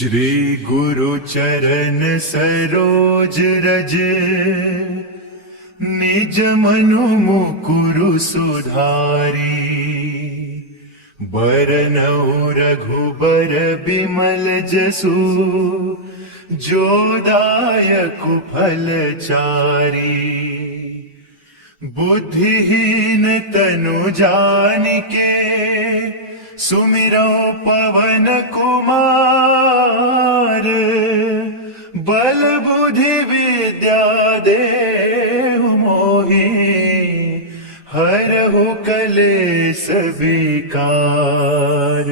श्री गुरु चरण सरोज रज, निज मनु मुकुरु सुधारी। बरनउँ रघुबर बिमल जसु, जो दायकु फल चारी। बुद्धिहीन तनु जानिके, सुमिरौ पवन कुमार। बल बुद्धि विद्या देहु मोहि, हरहु कलेस विकार।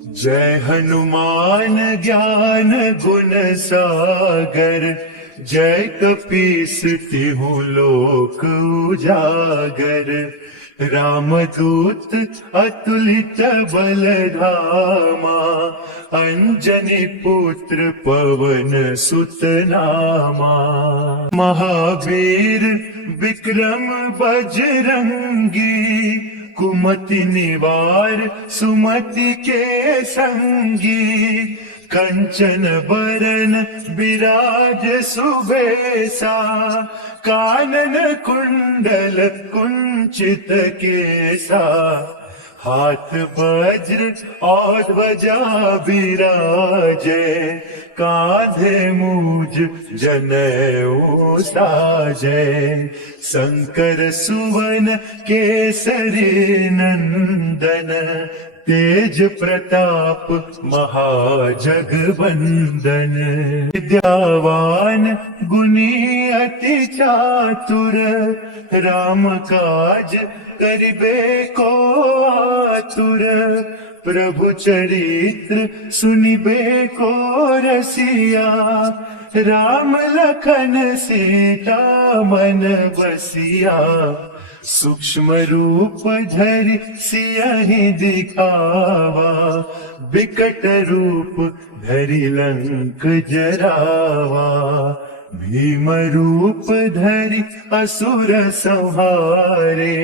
जय हनुमान ज्ञान गुण सागर, जय कपीस तिहु लोक उजागर। रामदूत अतुलित बल धामा, अंजनी पुत्र पवन सुत नामा। महावीर विक्रम बजरंगी, कुमति निवार सुमति के संगी। कंचन बरन विराज सुबेसा, कानन कुंडल कुंचित केसा। हाथ वज्र और ध्वजा विराजे, कांधे मूज जनेऊ साजे। शंकर सुवन केसरी नंदन, तेज प्रताप महाजगवंदन। विद्यावान गुणी अति चातुर, राम काज करिबे को आतुर। प्रभु चरित्र सुनिबे को रसिया, राम लखन सीता मन बसिया। सूक्ष्म रूप धरि सियहि दिखावा, विकट रूप धरि लंक जरावा। भीम रूप धरि असुर संहारे,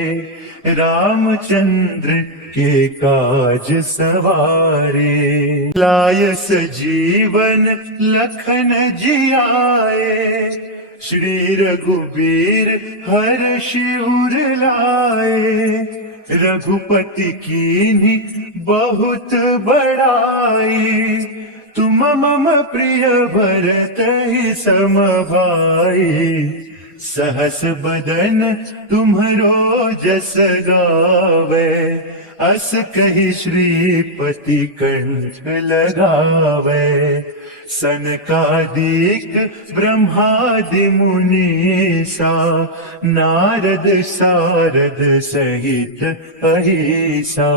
रामचंद्र के काज सवारे। लाय सजीवन लखन जियाए, श्री रघुबीर हर्षि उर लाए। रघुपति कीन्ही बहुत बड़ाई, तुम मम प्रिय भरतहि सम भाई। सहस बदन तुम्हरो जस गावे, अस कहि श्रीपति कंठ लगावे। सनकादिक ब्रह्मादि मुनीसा, नारद सारद सहित अहिसा।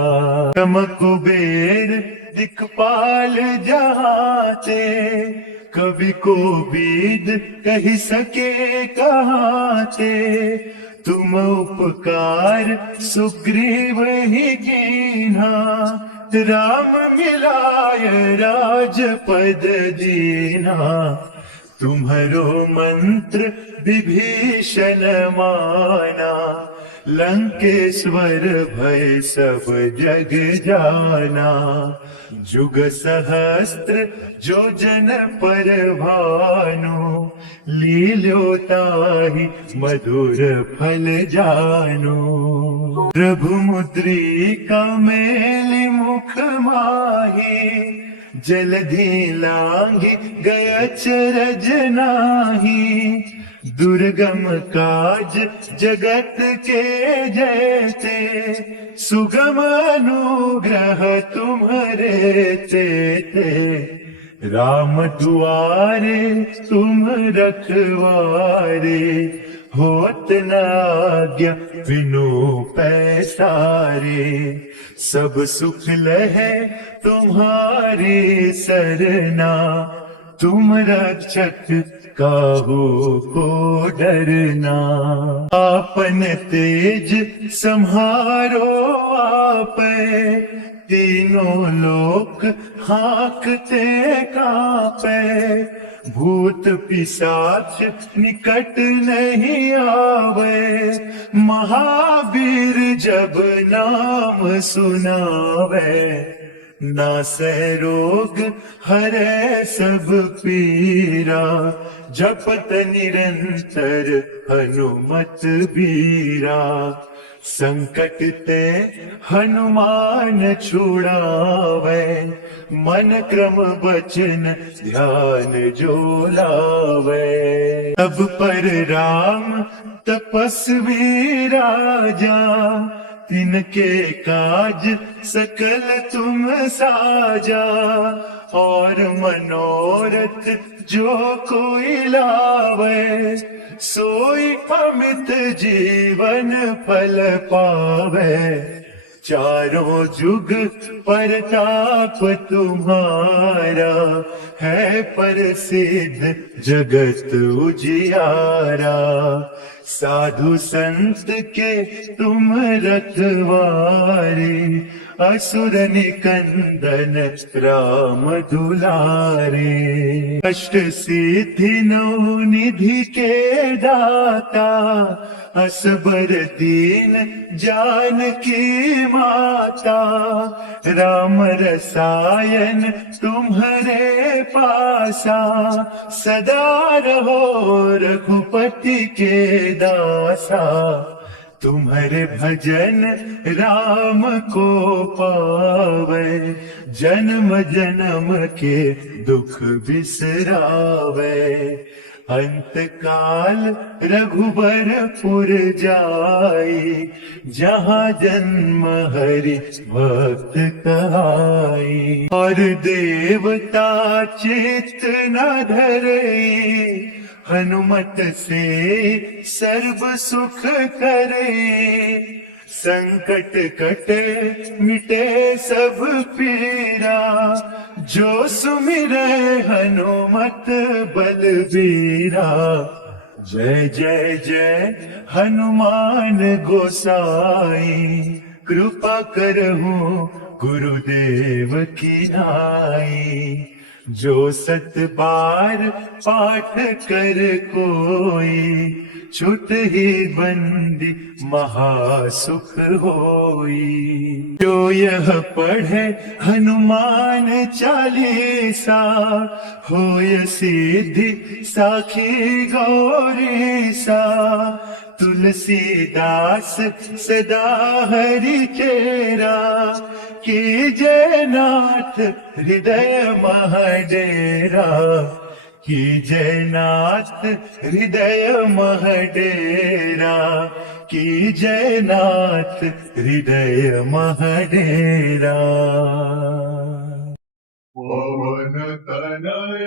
ब्रह्म कुबेर दिक्पाल जहाते, कवि कोविद कहि सके कहाते। तुम उपकार सुग्रीव ही कीन्हा, राम मिलाय राजपद दीना। तुम्हरो मंत्र विभीषण माना, लंकेश्वर भय सब जग जाना। जुग सहस्त्र जो जन पर भानु, लील्यो ताहि मधुर फल जानु। प्रभु मुद्रिका मेलि मुख माही, जलधि लांघि गय अचरज नाहि। दुर्गम काज जगत के जेते, सुगम अनुग्रह तुम्हरे तेते। राम दुआरे तुम रखवारे, होत न आज्ञा बिनु पैसारे। सब सुख लहे तुम्हारी सरना, तुम रक्षक काहू को डरना। आपन तेज सम्हारो आपे, तीनों लोक हांकते कांपे। भूत पिशाच निकट नहीं आवे, महावीर जब नाम सुनावे। नासै रोग हरै सब पीरा, जपत निरंतर हनुमत बीरा। संकट ते हनुमान छुड़ावे, मन क्रम बचन ध्यान जो लावे। तब पर राम तपस्वी राजा, तिनके काज सकल तुम साजा। और मनोरथ जो कोई लावे, सोई अमित जीवन फल पावे। चारों जुग परताप तुम्हारा, है प्रसिद्ध जगत उजियारा। साधु संत के तुम रखवारे, असुर निकंदन राम दुलारे। अष्ट सिद्धि नौ निधि के दाता, असबर दीन जानकी माता। राम रसायन तुम्हारे पासा, सदा रहो रघुपति के दासा। तुम्हारे भजन राम को पावे, जन्म जन्म के दुख बिसरावे। अंत काल रघुबरपुर जाई, जहाँ जन्म हरि भक्त कहाई। और देवता चित्त न धरई, हनुमत से सर्व सुख करे। संकट कटे मिटे सब पीरा, जो सुमिरै हनुमत बलबीरा। जय जय जय हनुमान गोसाई, कृपा करहु गुरुदेव की नाई। जो सत बार पाठ कर कोई, छुट ही बंदी महासुख होई। जो यह पढ़े हनुमान चालीसा, होय सिद्धि साखी गौरीसा। तुलसीदास सदा हरि चेरा, कीजय नाथ हृदय महडेरा। कीजय नाथ हृदय महडेरा, कीजय नाथ हृदय महडेरा। पवन तनय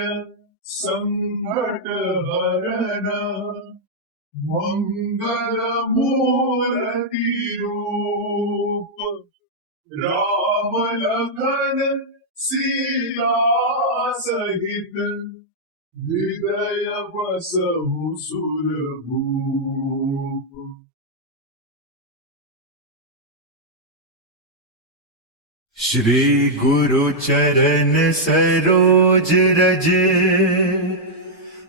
संकट हरन, मंगल मूर्ति रूप। राम लखन सीता सहित, हृदय बसहु सुरभूप। श्री गुरु चरण सरोज रज,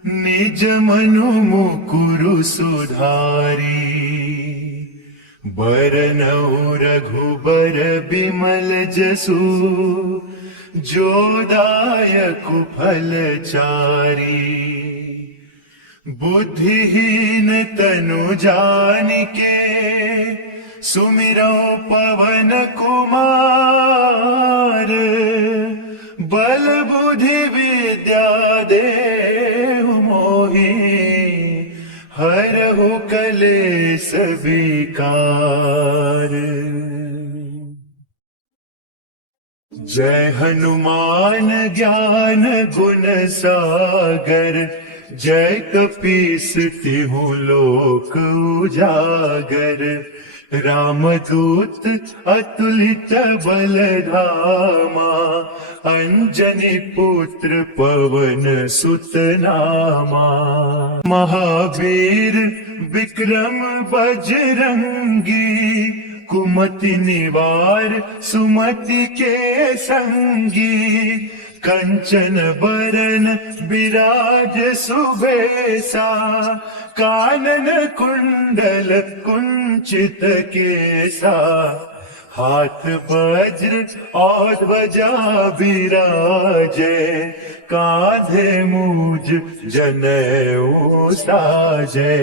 निज मनु मुकुरु सुधारी। बरनउँ रघुबर बिमल जसु, जो दायकु फल चारी। बुद्धिहीन तनु जानिके, सुमिरौ पवन कुमार। बल बुद्धि विद्या देहु मोहि, हरहु कलेस विकार। जय हनुमान ज्ञान गुण सागर, जय कपीस तिहु लोक उजागर। रामदूत अतुलित बल धामा, अंजनी पुत्र पवन सुत नामा। महावीर विक्रम बजरंगी, कुमति निवार सुमति के संगी। कंचन बरन विराज सुबेसा, कानन कुंडल कुंचित केसा। हाथ वज्र और ध्वजा विराजे, कांधे मूज जनेऊ साजे।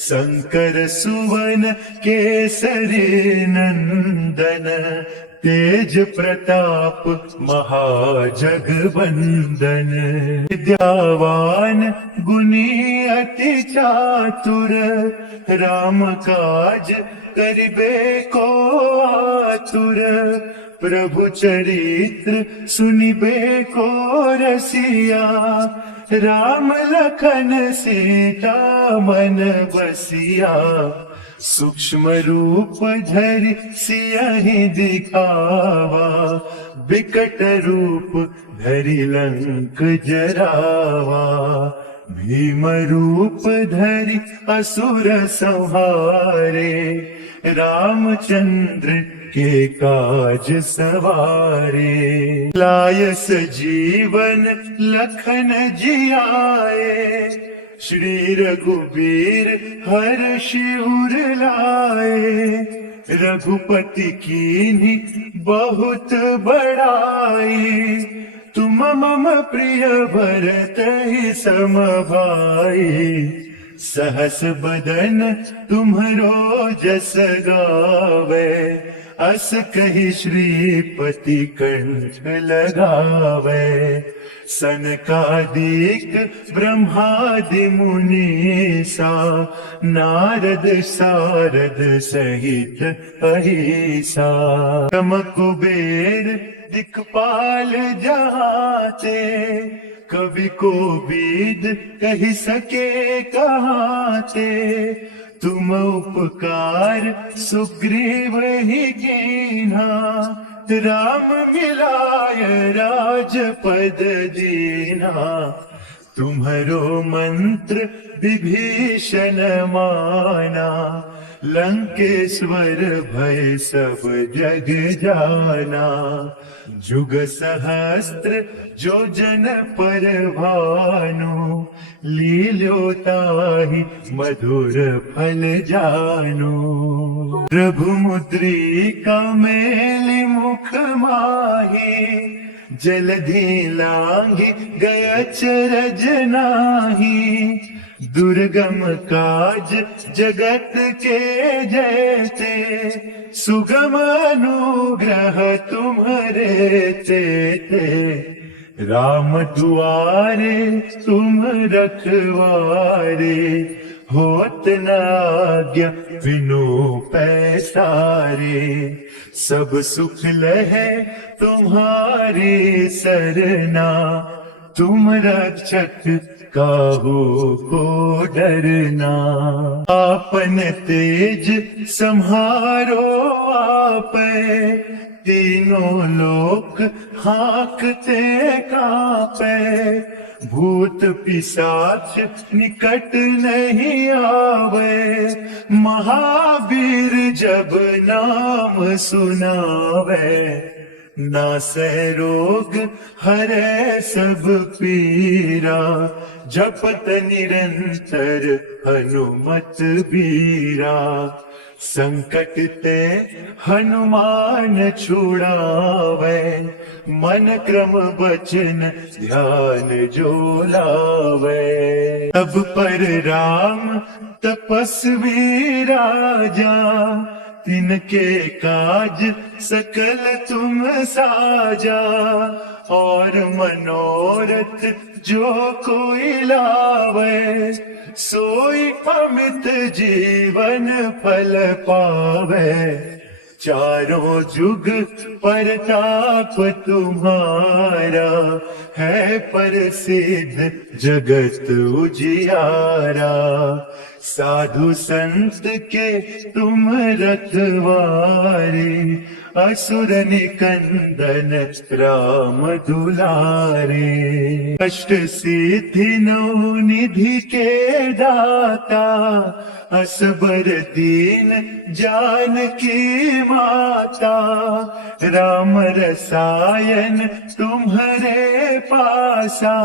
शंकर सुवन केसरी नंदन, तेज प्रताप महाजगवंदन। विद्यावान गुणी अति चातुर, राम काज करिबे को आतुर। प्रभु चरित्र सुनिबे को रसिया, राम लखन सीता मन बसिया। सूक्ष्म रूप धरि सियहि दिखावा, विकट रूप धरि लंक जरावा। भीम रूप धरि असुर संहारे, रामचंद्र के काज सवारे। लाय सजीवन लखन जियाए, श्री रघुबीर हर्षि उर लाए। रघुपति कीन्ही बहुत बड़ाई, तुम मम प्रिय भरतहि सम भाई। सहस बदन तुम्हरो जस गावे, अस कहि श्रीपति कंठ लगावे। सनकादिक ब्रह्मादि मुनीसा, नारद सारद सहित अहिसा। ब्रह्म कुबेर दिक्पाल जहाते, कवि को बीद कहि सके कहाते। तुम उपकार सुग्रीव ही कीन्हा, राम मिलाय राजपद दीना। तुम्हरो मंत्र विभीषण माना, लंकेश्वर भय सब जग जाना। जुग सहस्त्र जो जन पर भानु, लील्यो ताहि मधुर फल जानु। प्रभु मुद्रिका मेलि मुख माही, जलधि लांघि गय चरज नाही। दुर्गम काज जगत के जैसे, सुगम अनुग्रह तुम्हरे तेते। राम दुआरे तुम रखवारे, होत न आज्ञा बिनु पैसारे। सब सुख लहे तुम्हारी सरना, तुम रक्षक काहू को डरना। आपन तेज सम्हारो आपे, तीनों लोक हाकते कापे। भूत पिशाच निकट नहीं आवे, महावीर जब नाम सुनावे। नासै रोग हरै सब पीरा, जपत निरंतर हनुमत बीरा। संकट ते हनुमान छुड़ावे, मन क्रम वचन ध्यान जो लावे। तब पर राम तपस्वी राजा, तिनके काज सकल तुम साजा। और मनोरथ जो कोई लावे, सोई अमित जीवन फल पावे। चारों जुग परताप तुम्हारा, है प्रसिद्ध जगत उजियारा। साधु संत के तुम रखवारे, असुर निकंदन राम दुलारे। अष्ट सिद्धि नौ निधि के दाता, असबर दीन जानकी माता। राम रसायन तुम्हारे पासा,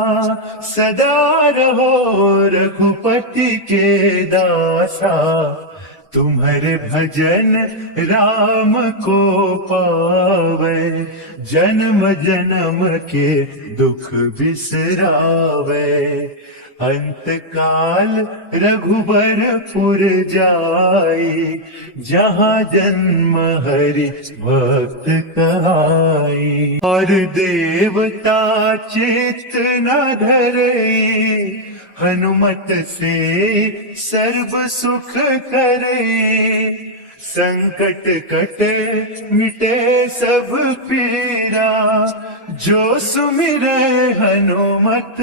सदा रहो रघुपति के दासा। तुम्हारे भजन राम को पावे, जन्म जन्म के दुख बिसरावे। अंत काल रघुबरपुर जाई, जहाँ जन्म हरि भक्त कहाई। और देवता चित्त न धरई, हनुमत से सर्व सुख करे। संकट कटे मिटे सब पीरा, जो सुमिरै हनुमत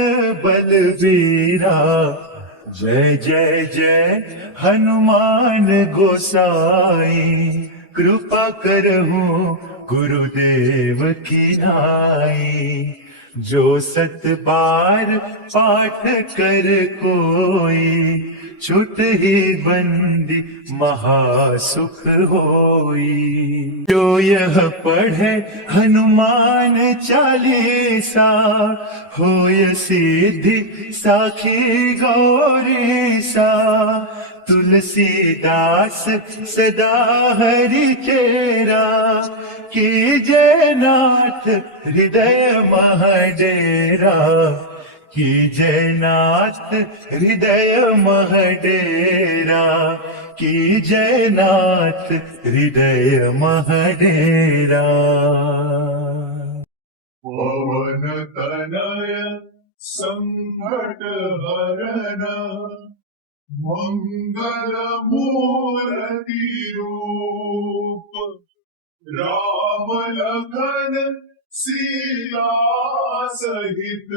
बलबीरा। जय जय जय हनुमान गोसाई, कृपा करहु गुरुदेव की नाई। जो 7 बार पाठ कर कोई, छुट ही बंदी महासुख होई। जो यह पढ़े हनुमान चालीसा, होय सिद्धि साखी गौरीसा। तुलसीदास सदा हरि चेरा, कीजय नाथ हृदय महडेरा। कीजय नाथ हृदय महडेरा, कीजय नाथ हृदय महडेरा। पवन तनय संकट हरन, मंगल मूर्ति रूप। राम लखन सीता सहित,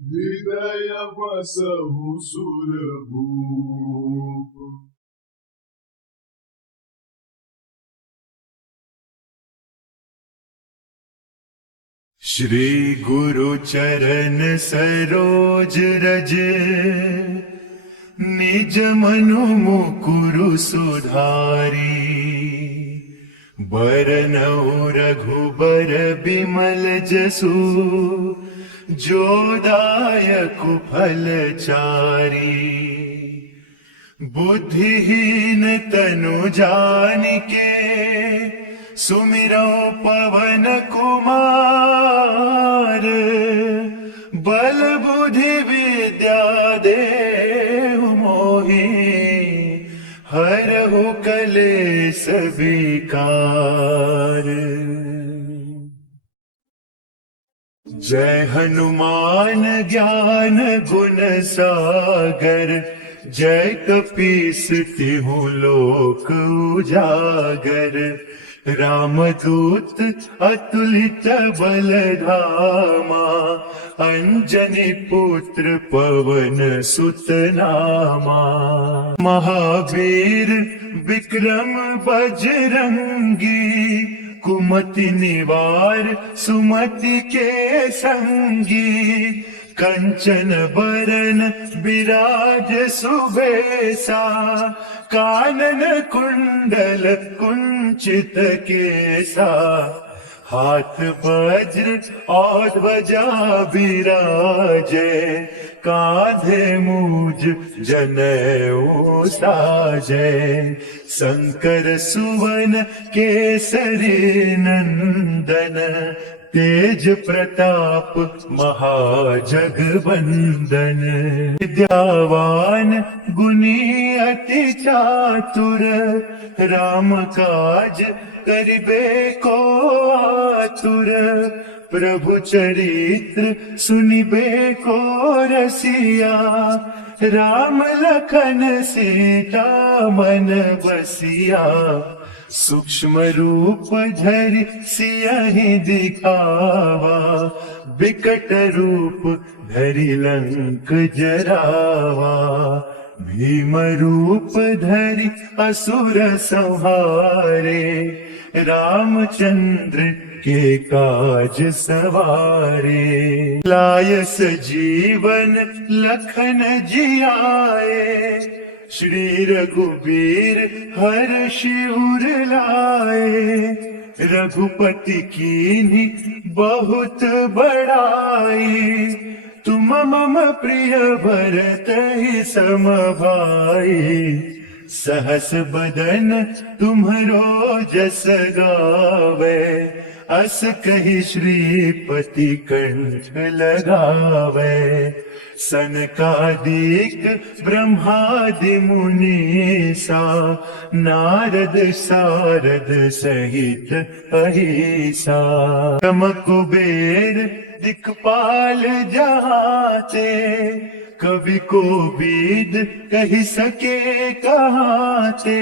हृदय बसहु सुरभूप। श्री गुरु चरण सरोज रज, निज मनु मुकुरु सुधारी। बरनउँ रघुबर बिमल जसु, जो दायकु फल चारी। बुद्धिहीन तनु जानिके, सुमिरौ पवन कुमार। बल बुद्धि विद्या देहु मोहि, हरहु कलेस विकार। जय हनुमान ज्ञान गुण सागर, जय कपीस तिहु लोक उजागर। रामदूत अतुलित बल धामा, अंजनी पुत्र पवन सुत नामा। महावीर विक्रम बजरंगी, कुमति निवार सुमति के संगी। कंचन बरन विराज सुबेसा, कानन कुंडल कुंचित केसा। हाथ वज्र और ध्वजा विराजे, कांधे मूज जनेऊ साजे। शंकर सुवन केसरी नंदन, तेज प्रताप महाजगवंदन। विद्यावान गुणी अति चातुर, राम काज करिबे को आतुर। प्रभु चरित्र सुनिबे को रसिया, राम लखन सीता मन बसिया। सूक्ष्म रूप धरि सियहि दिखावा, विकट रूप धरि लंक जरावा। भीम रूप धरि असुर संहारे, रामचंद्र के काज सवारे। लाय सजीवन लखन जियाए, श्री रघुबीर हर्षि उर लाए। रघुपति कीन्ही बहुत बड़ाई, तुम मम प्रिय भरत ही सम भाई। सहस बदन तुम्हरो जस गावे, अस कही श्रीपति कंठ लगावे। सनकादिक ब्रह्मादि मुनीसा, नारद सारद सहित अहिसा। ब्रह्म कुबेर दिक्पाल जाते, कवि को बीद कही सके कहाते।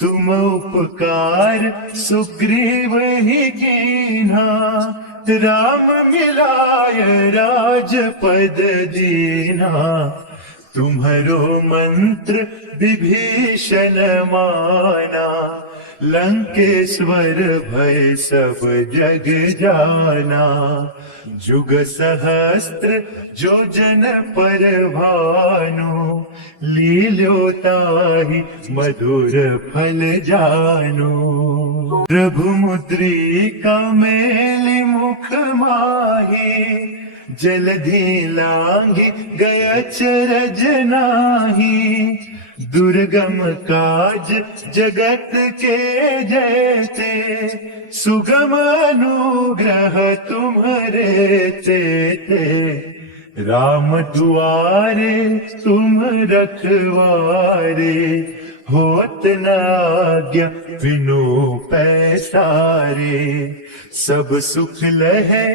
तुम उपकार सुग्रीव ही कीन्हा, राम मिलाय राजपद दीना। तुम्हरो मंत्र विभीषण माना, लंकेश्वर भय सब जग जाना। जुग सहस्त्र जो जन पर भानु, लील्यो ताहि मधुर फल जानु। प्रभु मुद्रिका मेलि मुख माही, जलधि लांघि गय चरज नाही। दुर्गम काज जगत के जैसे, सुगम अनुग्रह तुम्हरे तेते। राम दुआरे तुम रखवारे, होत न आज्ञा बिनु पैसारे। सब सुख लहे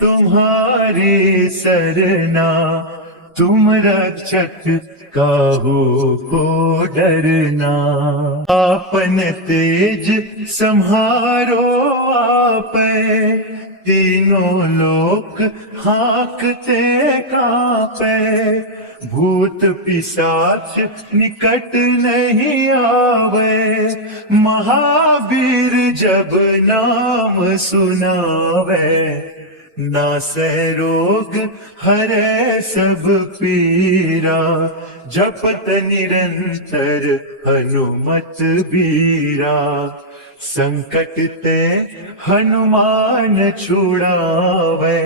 तुम्हारी सरना, तुम रक्षक काहू को डरना। आपन तेज सम्हारो आपे, तीनों लोक हाकते कापे। भूत पिशाच निकट नहीं आवे, महावीर जब नाम सुनावे। नासै रोग हरै सब पीरा, जपत निरंतर हनुमत बीरा। संकट ते हनुमान छुड़ावे,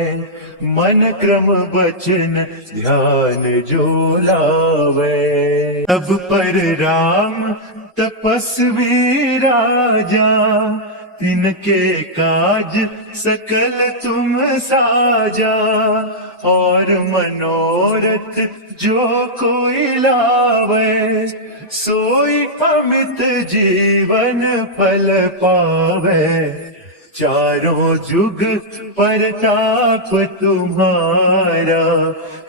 मन क्रम वचन ध्यान जो लावे। तब पर राम तपस्वी राजा, तिनके काज सकल तुम साजा। और मनोरथ जो कोई लावे, सोई अमित जीवन फल पावे। चारों जुग परताप तुम्हारा,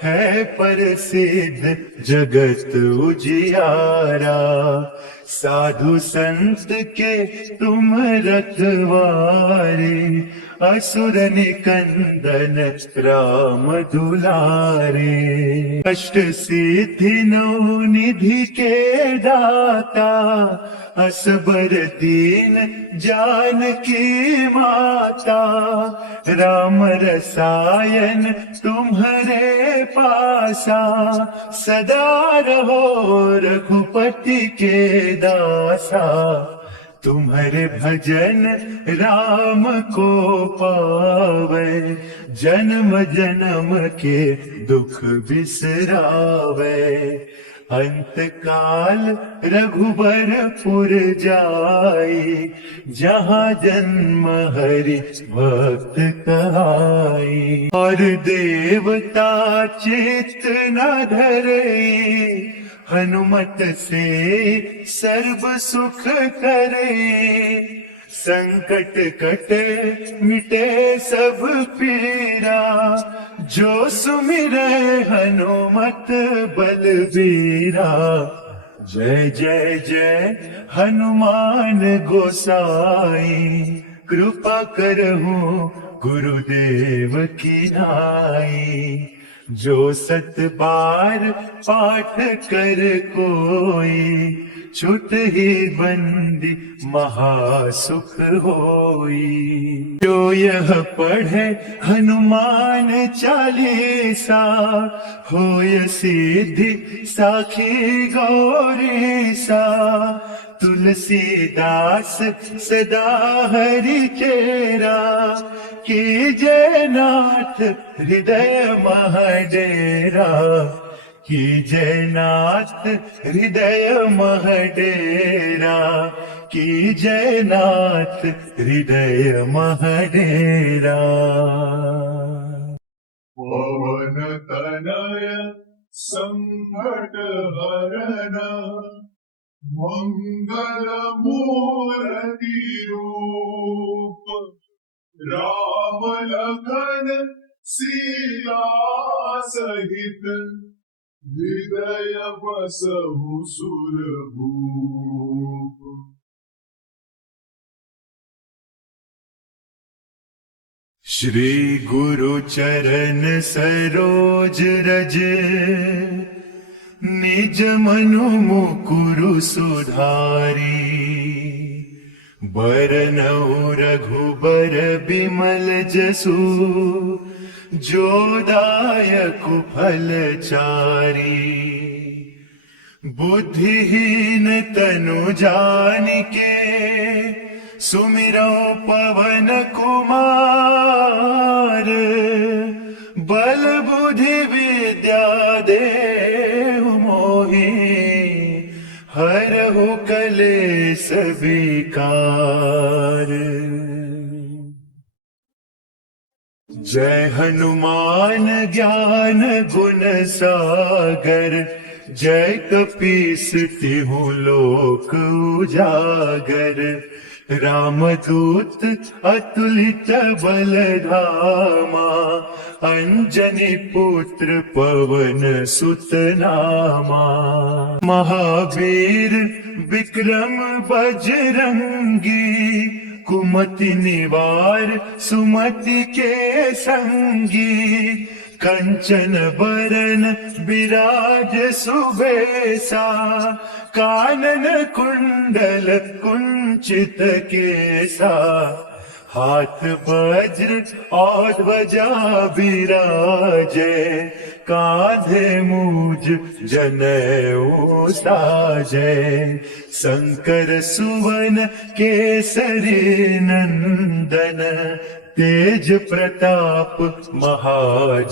है प्रसिद्ध जगत उजियारा। साधु संत के तुम रखवारे, असुर निकंदन राम दुलारे। अष्ट सिद्धि नौ निधि के दाता, असबर दीन जानकी माता। राम रसायन तुम्हरे पासा, सदा रहो रघुपति के दासा। तुम्हारे भजन राम को पावे, जन्म जन्म के दुख बिसरावे। अंत काल रघुबरपुर जाई, जहाँ जन्म हरि भक्त कहाई। और देवता चित्त न धरई, हनुमत से सर्व सुख करे। संकट कटे मिटे सब पीरा, जो सुमिरे हनुमत बलबीरा। जय जय जय हनुमान गोसाई, कृपा करहु गुरुदेव की नाई। जो सत बार पाठ कर कोई, छुट ही बंदी महासुख होई। जो यह पढ़े हनुमान चालीसा, होय सिद्धि साखी गौरीसा। तुलसीदास सदा हरि चेरा, कीजे नाथ हृदय महडेरा। कीजय नाथ हृदय महडेरा, कीजय नाथ हृदय महडेरा। पवन तनय संकट हरण, मंगल मूर्ति रूप, राम लखन सीता सहित, हृदय बसहु सुरभूप। श्री गुरु चरण सरोज रज, निज मनु मुकुरु सुधारी। बरनउँ रघुबर बिमल जसु, जो दायकु फल चारी। बुद्धिहीन तनु जानिके, सुमिरौ पवन कुमार। बल बुद्धि विद्या देहु मोहि, हरहु कलेस विकार। जय हनुमान ज्ञान गुण सागर, जय कपीस तिहु लोक उजागर। रामदूत अतुलित बल धामा, अंजनी पुत्र पवन सुत नामा। महावीर विक्रम बजरंगी, कुमति निवार सुमति के संगी। कंचन बरन बिराज सुबेसा, कानन कुंडल कुंचित केसा। हाथ वज्र और ध्वजा बिराजे, कांधे मूज जनेऊ साजे। शंकर सुवन केसरी नंदन, तेज प्रताप महाजगवंदन।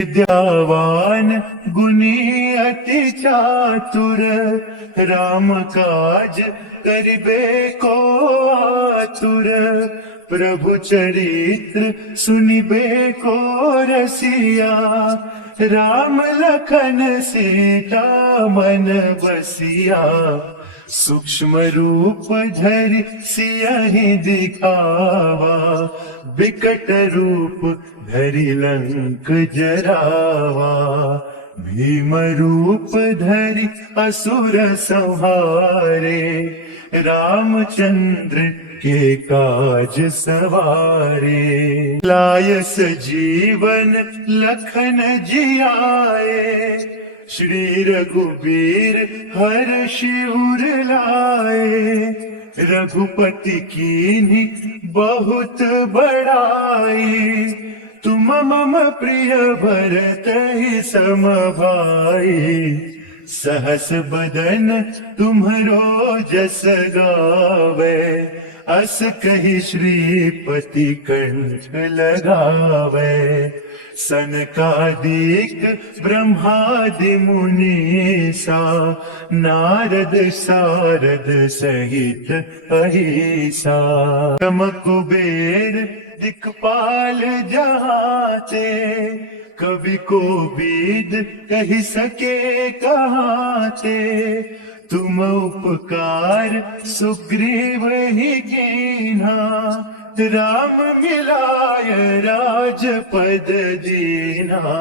विद्यावान गुणी अति चातुर, राम काज करिबे को आतुर। प्रभु चरित्र सुनिबे को रसिया, राम लखन सीता मन बसिया। सूक्ष्म रूप धरि सियहि दिखावा, विकट रूप धरि लंक जरावा। भीम रूप धरि असुर संहारे, रामचंद्र के काज सवारे। लाय सजीवन लखन जियाए, श्री रघुबीर हर्षि उर लाए। रघुपति कीन्ही बहुत बड़ाई, तुम मम प्रिय भरतहि सम भाई। सहस बदन तुम्हरो जस गावे, अस कहि श्रीपति कंठ लगावे। सनकादिक ब्रह्मादि मुनीसा, नारद सारद सहित अहिसा। तम कुबेर दिक्पाल जाते, कवि को बीद कहि सके कहाते। तुम उपकार सुग्रीव ही कीन्हा, राम मिलाय राजपद दीन्हा।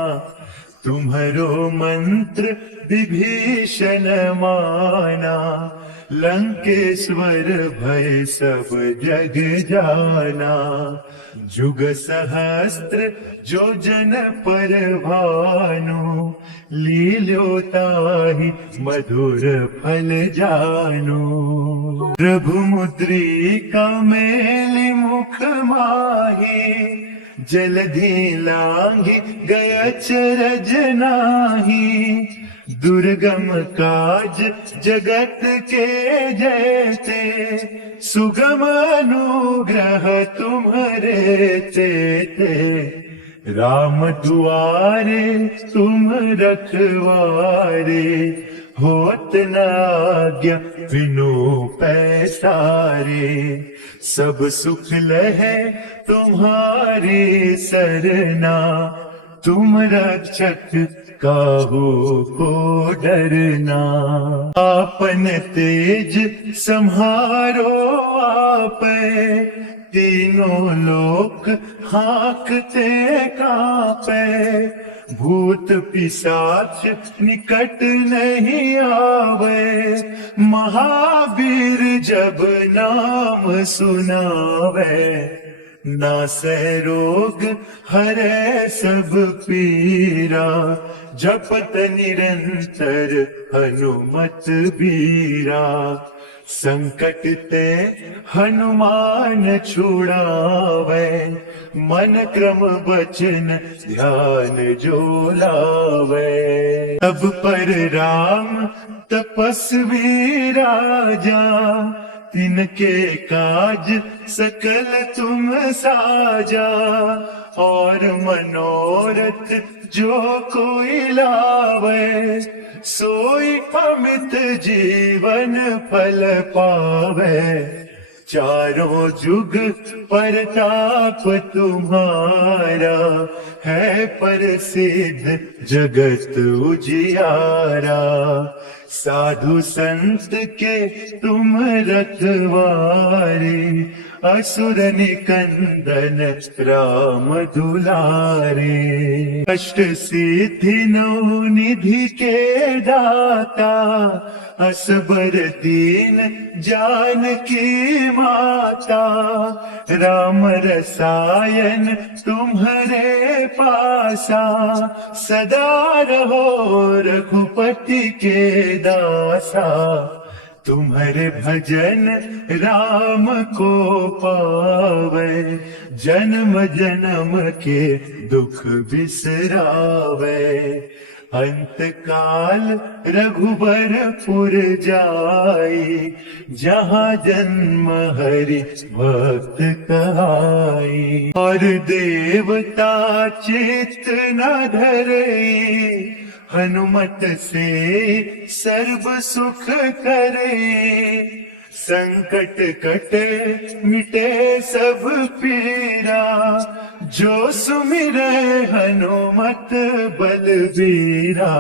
तुम्हरो मंत्र विभीषण माना, लंकेश्वर भय सब जग जाना। जुग सहस्त्र जो जन पर भानु, लील्योताहि मधुर फल जानु। प्रभु मुद्रिका मेलि मुख माही, जलधि लांघि गय चरज नाही। दुर्गम काज जगत के जैसे, सुगम अनुग्रह तुम्हरे तेते। राम दुआरे तुम रखवारे, होत न आज्ञा बिनु पैसारे। सब सुख लहे तुम्हारे सरना, तुम रक्षक काहू को डरना। आपन तेज सम्हारो आपे, तीनों लोक हाँकते कांपे। भूत पिशाच निकट नहीं आवे, महावीर जब नाम सुनावे। नासै रोग हरै सब पीरा, जपत निरंतर हनुमत बीरा। संकट ते हनुमान छुड़ावे, मन क्रम वचन ध्यान जो लावे। तब पर राम तपस्वी राजा, तिनके काज सकल तुम साजा। और मनोरथ जो कोई लावे, सोई अमित जीवन फल पावे। चारों जुग परताप तुम्हारा, है प्रसिद्ध जगत उजियारा। साधु संत के तुम रखवारे, असुर निकंदन राम दुलारे। अष्ट सिद्धि नौ निधि के दाता, असबर दीन जानकी माता। राम रसायन तुम्हारे पासा, सदा रहो रघुपति के दासा। तुम्हारे भजन राम को पावे, जन्म जन्म के दुख बिसरावे। अंत काल रघुबरपुर जाई, जहाँ जन्म हरि भक्त कहाई। और देवता चित्त न धरई, हनुमत से सर्व सुख करे। संकट कटे मिटे सब पीरा, जो सुमिरै हनुमत बलबीरा।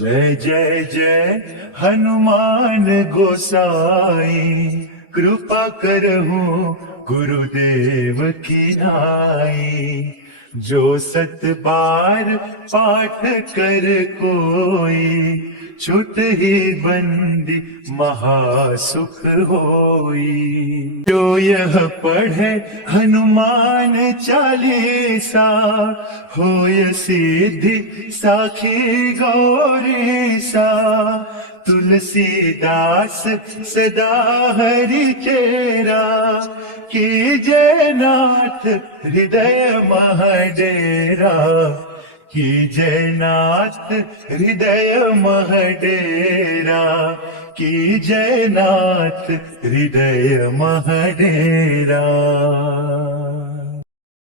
जय जय जय हनुमान गोसाई, कृपा करहु गुरुदेव की नाई। जो सत बार पाठ कर कोई, छुट ही बंदी महासुख होई। जो यह पढ़े हनुमान चालीसा, होय सिद्धि साखी गौरीसा। तुलसीदास सदा हरि चेरा, कीजय नाथ हृदय महडेरा। कीजय नाथ हृदय महडेरा, कीजय नाथ हृदय महडेरा।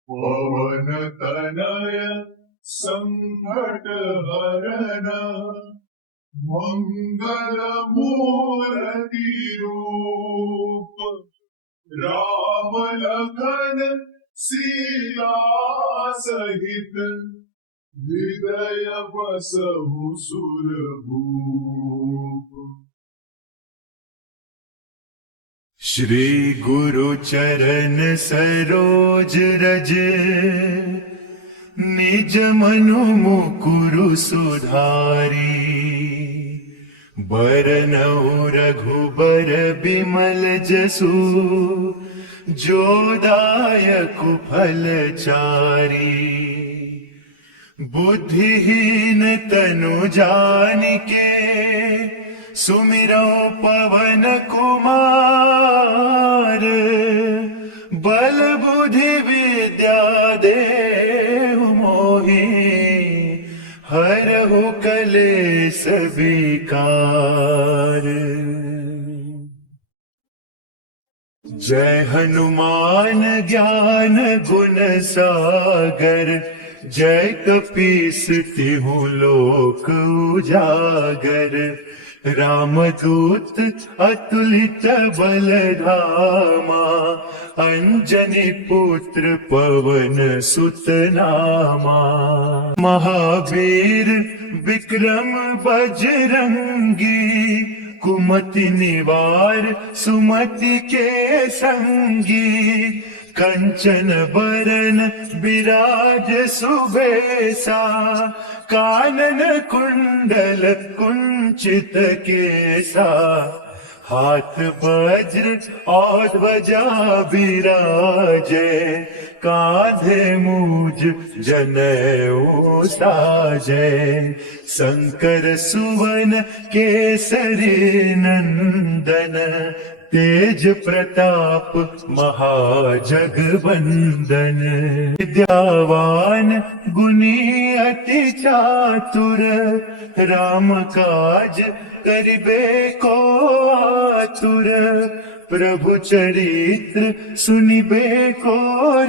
पवन तनय संकट हरण, मंगल मूर्ति रूप। राम लखन सीता सहित, हृदय बसहु सुरभूप। श्री गुरु चरण सरोज रज, निज मनु मुकुरु सुधारी। बरनउँ रघुबर बिमल जसु, जो दायकु फल चारी। बुद्धिहीन तनु जानिके, सुमिरौ पवन कुमार। बल बुद्धि विद्या देहु मोहि, हरहु कलेस विकार। जय हनुमान ज्ञान गुण सागर, जय कपीस तिहु लोक उजागर। रामदूत अतुलित बल धामा, अंजनी पुत्र पवन सुत नामा। महावीर विक्रम बजरंगी, कुमति निवार सुमति के संगी। कंचन बरन विराज सुबेसा, कानन कुंडल कुंचित केसा। हाथ वज्र और ध्वजा विराजे, कांधे मूज जनेऊ साजे। शंकर सुवन केसरी नंदन, तेज प्रताप महाजगवंदन। विद्यावान गुणी अति चातुर, राम काज करिबे को आतुर। प्रभु चरित्र सुनिबे को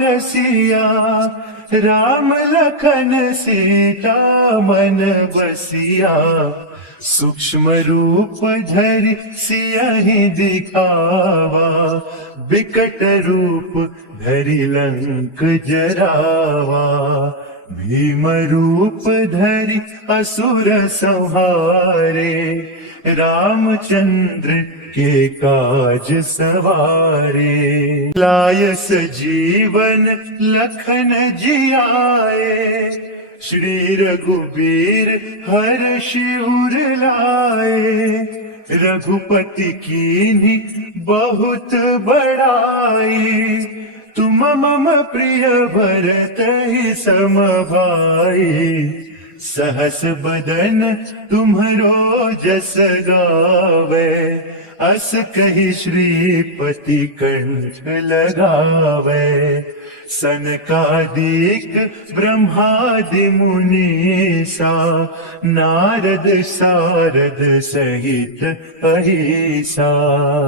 रसिया, राम लखन सीता मन बसिया। सूक्ष्म रूप धरि सियहि दिखावा, विकट रूप धरि लंक जरावा। भीम रूप धरि असुर संहारे, रामचंद्र के काज सवारे। लाय सजीवन लखन जियाए, श्री रघुबीर हर्ष उर लाए। रघुपति कीन्ही बहुत बड़ाई, तुम मम प्रिय भरतहि सम भाई। सहस बदन तुम्हरो जस गावे, अस कहि श्रीपति कंठ लगावे। सनकादिक ब्रह्मादि मुनीसा, नारद सारद सहित अहिसा।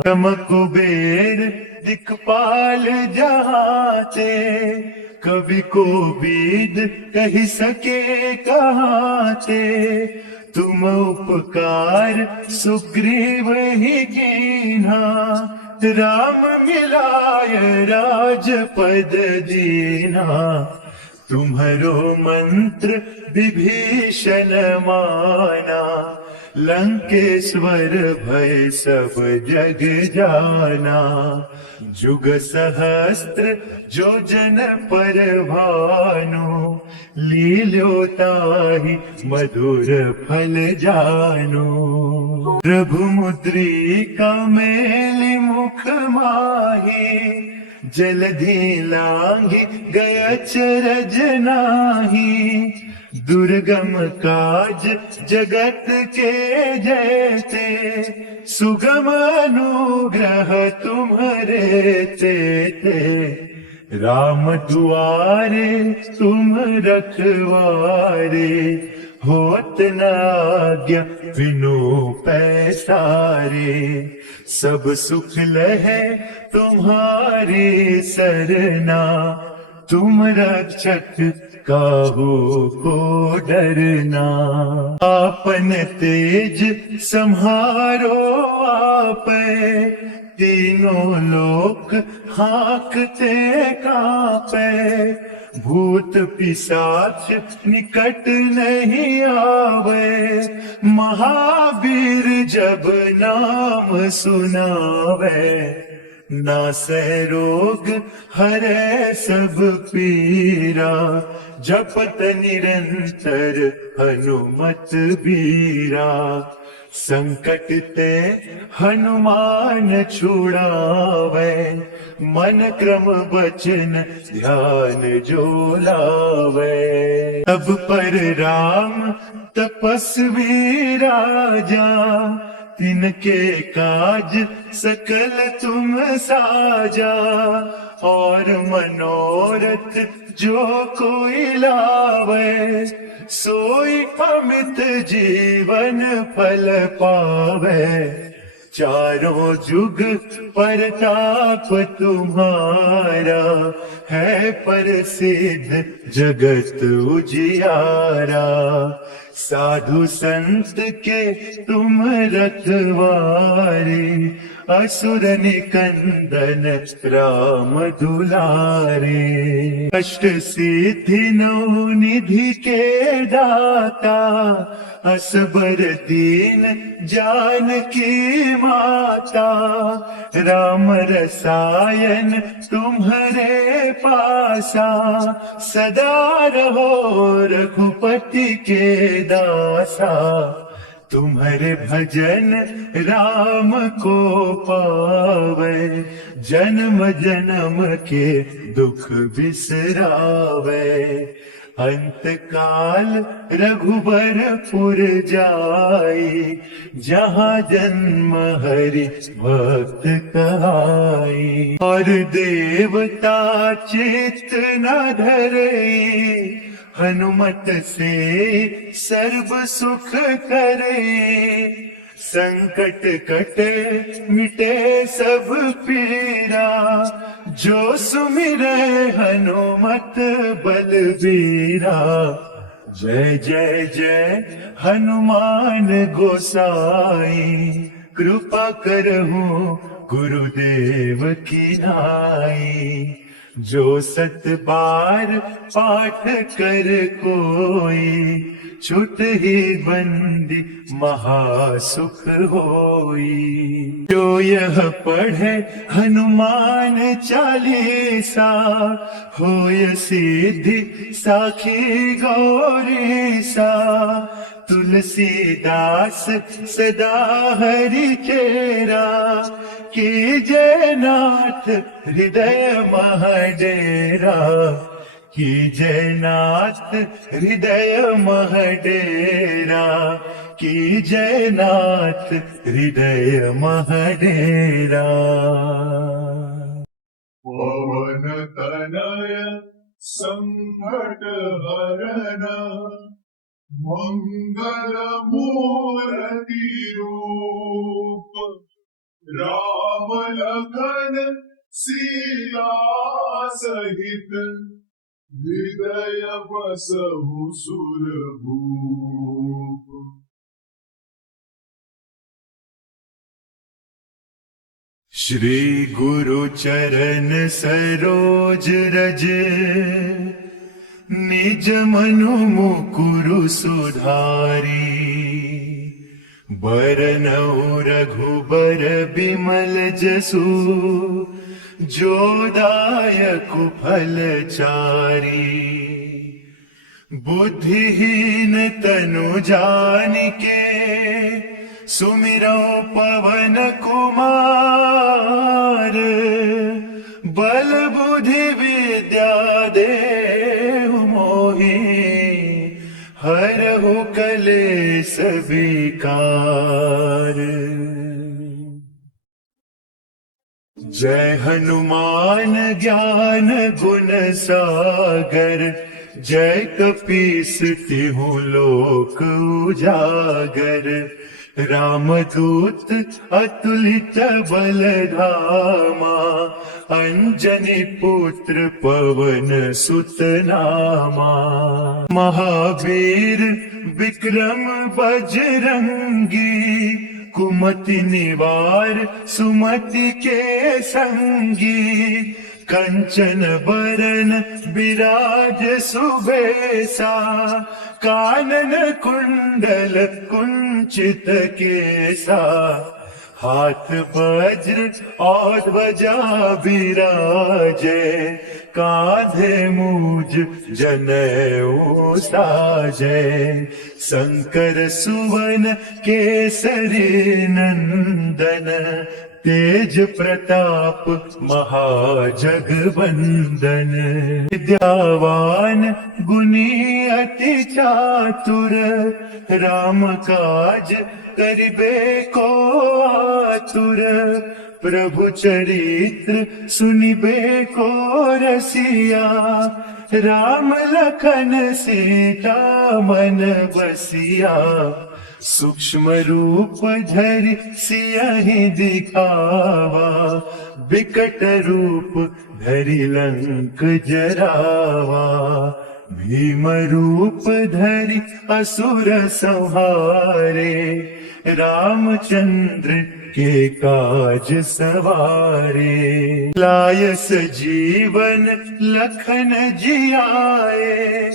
ब्रह्म कुबेर दिक्पाल जहाते, कवि को बीद कहि सके कहाते। तुम उपकार सुग्रीव ही कीन्हा, राम मिलाय राजपद दीना। तुम्हरो मंत्र विभीषण माना, लंकेश्वर भय सब जग जाना। जुग सहस्त्र जो जन पर भानु, लील्यो ताहि मधुर फल जानु। प्रभु मुद्रिका मेलि मुख माही, जलधि लांघि गय चरज नाही। दुर्गम काज जगत के जैते, सुगम अनुग्रह तुम्हरे तेते। राम दुआरे तुम रखवारे, होत न आज्ञा बिनु पैसारे। सब सुख लहे तुम्हारी सरना, तुम रक्षक काहू को डरना। आपन तेज सम्हारो आपे, तीनों लोक हाकते कापे। भूत पिशाच निकट नहीं आवे, महावीर जब नाम सुनावे। नासै रोग हरै सब पीरा, जपत निरंतर हनुमत बीरा। संकट ते हनुमान छुड़ावे, मन क्रम वचन ध्यान जो लावे। तब पर राम तपस्वी राजा, तिनके काज सकल तुम साजा। और मनोरथ जो कोई लावे, सोई अमित जीवन फल पावे। चारों जुग परताप तुम्हारा है प्रसिद्ध जगत उजियारा। साधु संत के तुम रखवारे असुर निकंदन राम दुलारे। अष्ट सिद्धि नौ निधि के दाता असबर दीन जानकी माता। राम रसायन तुम्हारे पासा सदा रहो रघुपति के दासा। तुम्हारे भजन राम को पावे जन्म जन्म के दुख बिसरावे। अंत काल रघुबरपुर जाई जहाँ जन्म हरि भक्त कहाई। और देवता चित्त न धरई हनुमत से सर्व सुख करे। संकट कटे मिटे सब पीरा जो सुमिरे हनुमत बलबीरा। जय जय जय हनुमान गोसाई कृपा करहु गुरुदेव की नाई। जो सत बार पाठ कर कोई छुट ही बंदी महासुख होई। जो यह पढ़े हनुमान चालीसा होय सिद्धि साखी गौरीसा। तुलसीदास सदा हरि चेरा की जय नाथ हृदय महडेरा। की जय नाथ हृदय महडेरा। की जय नाथ हृदय महडेरा। पवन तनय संकट हरण मंगल मूर्ति रूप। राम लखन सीता सहित हृदय बसहु सुरभूप। श्री गुरु चरण सरोज रज निज मनु मुकुरु सुधारी। बरनउँ रघुबर बिमल जसु जो दायकु फल चारी। बुद्धिहीन तनु जानिके सुमिरो पवन कुमार। बल बुद्धि विद्या देहु मोहि हरहु कलेस विकार। जय हनुमान ज्ञान गुण सागर। जय कपीस तिहु लोक उजागर। रामदूत अतुलित बल धामा। अंजनी पुत्र पवन सुत नामा। महावीर विक्रम बजरंगी। कुमति निवार सुमति के संगी। कंचन बरन विराज सुबेसा। कानन कुंडल कुंचित केसा। हाथ वज्र और ध्वजा विराजे। कांधे मूज जनेऊ साजे। शंकर सुवन केसरी नंदन। तेज प्रताप महाजगवंदन। विद्यावान गुणी अति चातुर। राम काज करिबे को आतुर। प्रभु चरित्र सुनिबे को रसिया। राम लखन सीता मन बसिया। सूक्ष्म रूप धरि सियहि दिखावा, विकट रूप धरि लंक जरावा। भीम रूप धरि असुर संहारे, रामचंद्र के काज सवारे। लाय सजीवन लखन जियाए,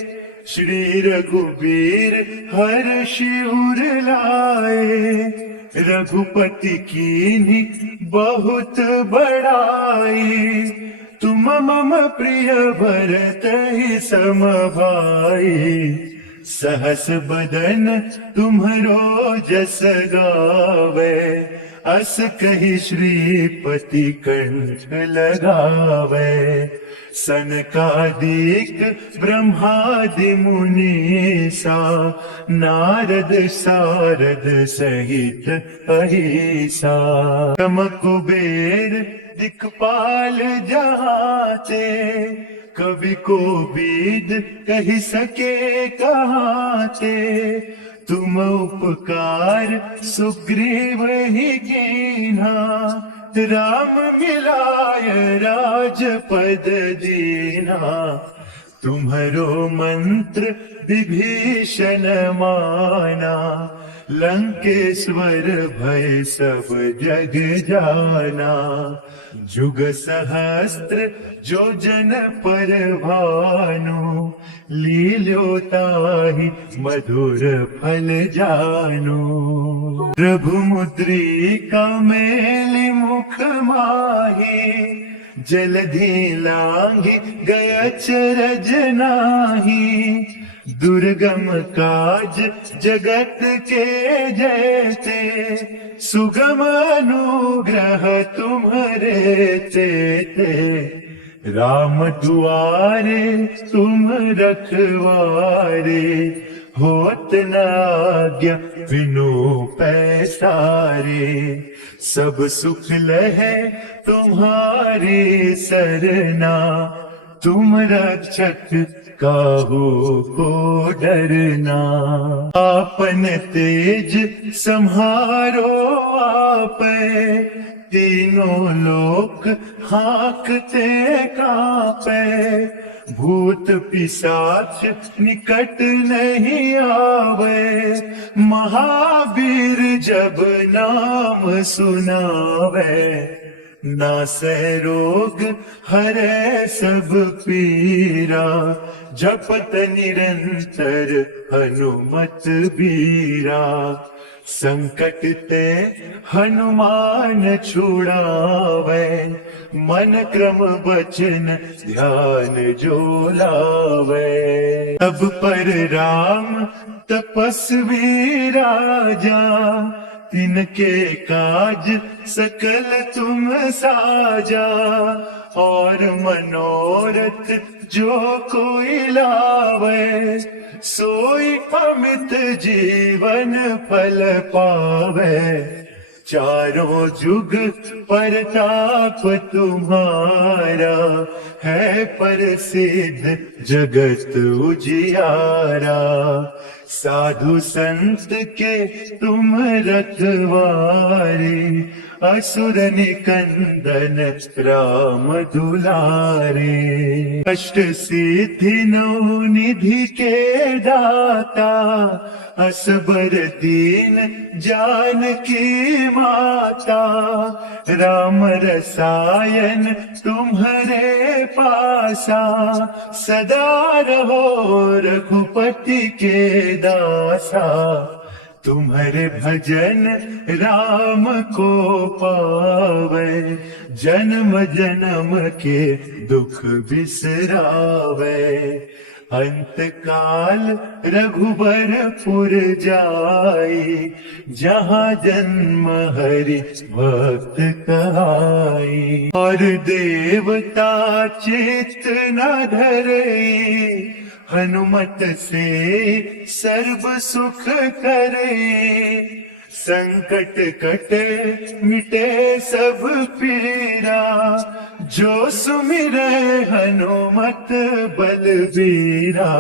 श्री रघुबीर हर्ष उर लाए। रघुपति कीन्ही बहुत बड़ाई, तुम मम प्रिय भरतहि सम भाई। सहस बदन तुम्हरो जस गावे, अस कहि श्रीपति कंठ लगावे। सनकादिक ब्रह्मादि मुनीसा, नारद सारद सहित अहिसा। तम कुबेर दिक्पाल जाते, कवि को बीद कही सके कहाते। तुम उपकार सुग्रीव ही कीन्हा, राम मिलाय राजपद दीना। तुम्हरो मंत्र विभीषण माना, लंकेश्वर भय सब जग जाना। जुग सहस्त्र जो जन पर भानु, लील्योताहि मधुर फल जानु। प्रभु मुद्रिका मेलि मुख माही, जलधि लांघि गय चरज नाही। दुर्गम काज जगत के जैसे, सुगम अनुग्रह तुम्हरे तेते। राम दुआरे तुम रखवारे, होत न आज्ञा बिनु पैसारे। सब सुख लहे तुम्हारी सरना, तुम रक्षक काहू को डरना। आपन तेज सम्हारो आपे, तीनों लोक हाकते कापे। भूत पिशाच निकट नहीं आवे, महावीर जब नाम सुनावे। नासै रोग हरै सब पीरा, जपत निरंतर हनुमत बीरा। संकट ते हनुमान छुड़ावे, मन क्रम वचन ध्यान जो लावे। तब पर राम तपस्वी राजा, तिनके काज सकल तुम साजा। और मनोरथ जो कोई लावे, सोई अमित जीवन फल पावे। चारों जुग परताप तुम्हारा, है प्रसिद्ध जगत उजियारा। साधु संत के तुम रखवारे, असुर निकंदन राम दुलारे। अष्ट सिद्धि नौ निधि के दाता, असबर दीन जानकी माता। राम रसायन तुम्हरे पासा, सदा रहो रघुपति के दासा। तुम्हारे भजन राम को पावे, जन्म जन्म के दुख बिसरावे। अंत काल रघुबरपुर जाई, जहाँ जन्म हरि भक्त कहाई। और देवता चित्त न धरई, हनुमत से सर्व सुख करे। संकट कटे मिटे सब पीरा, जो सुमिरे हनुमत बलबीरा।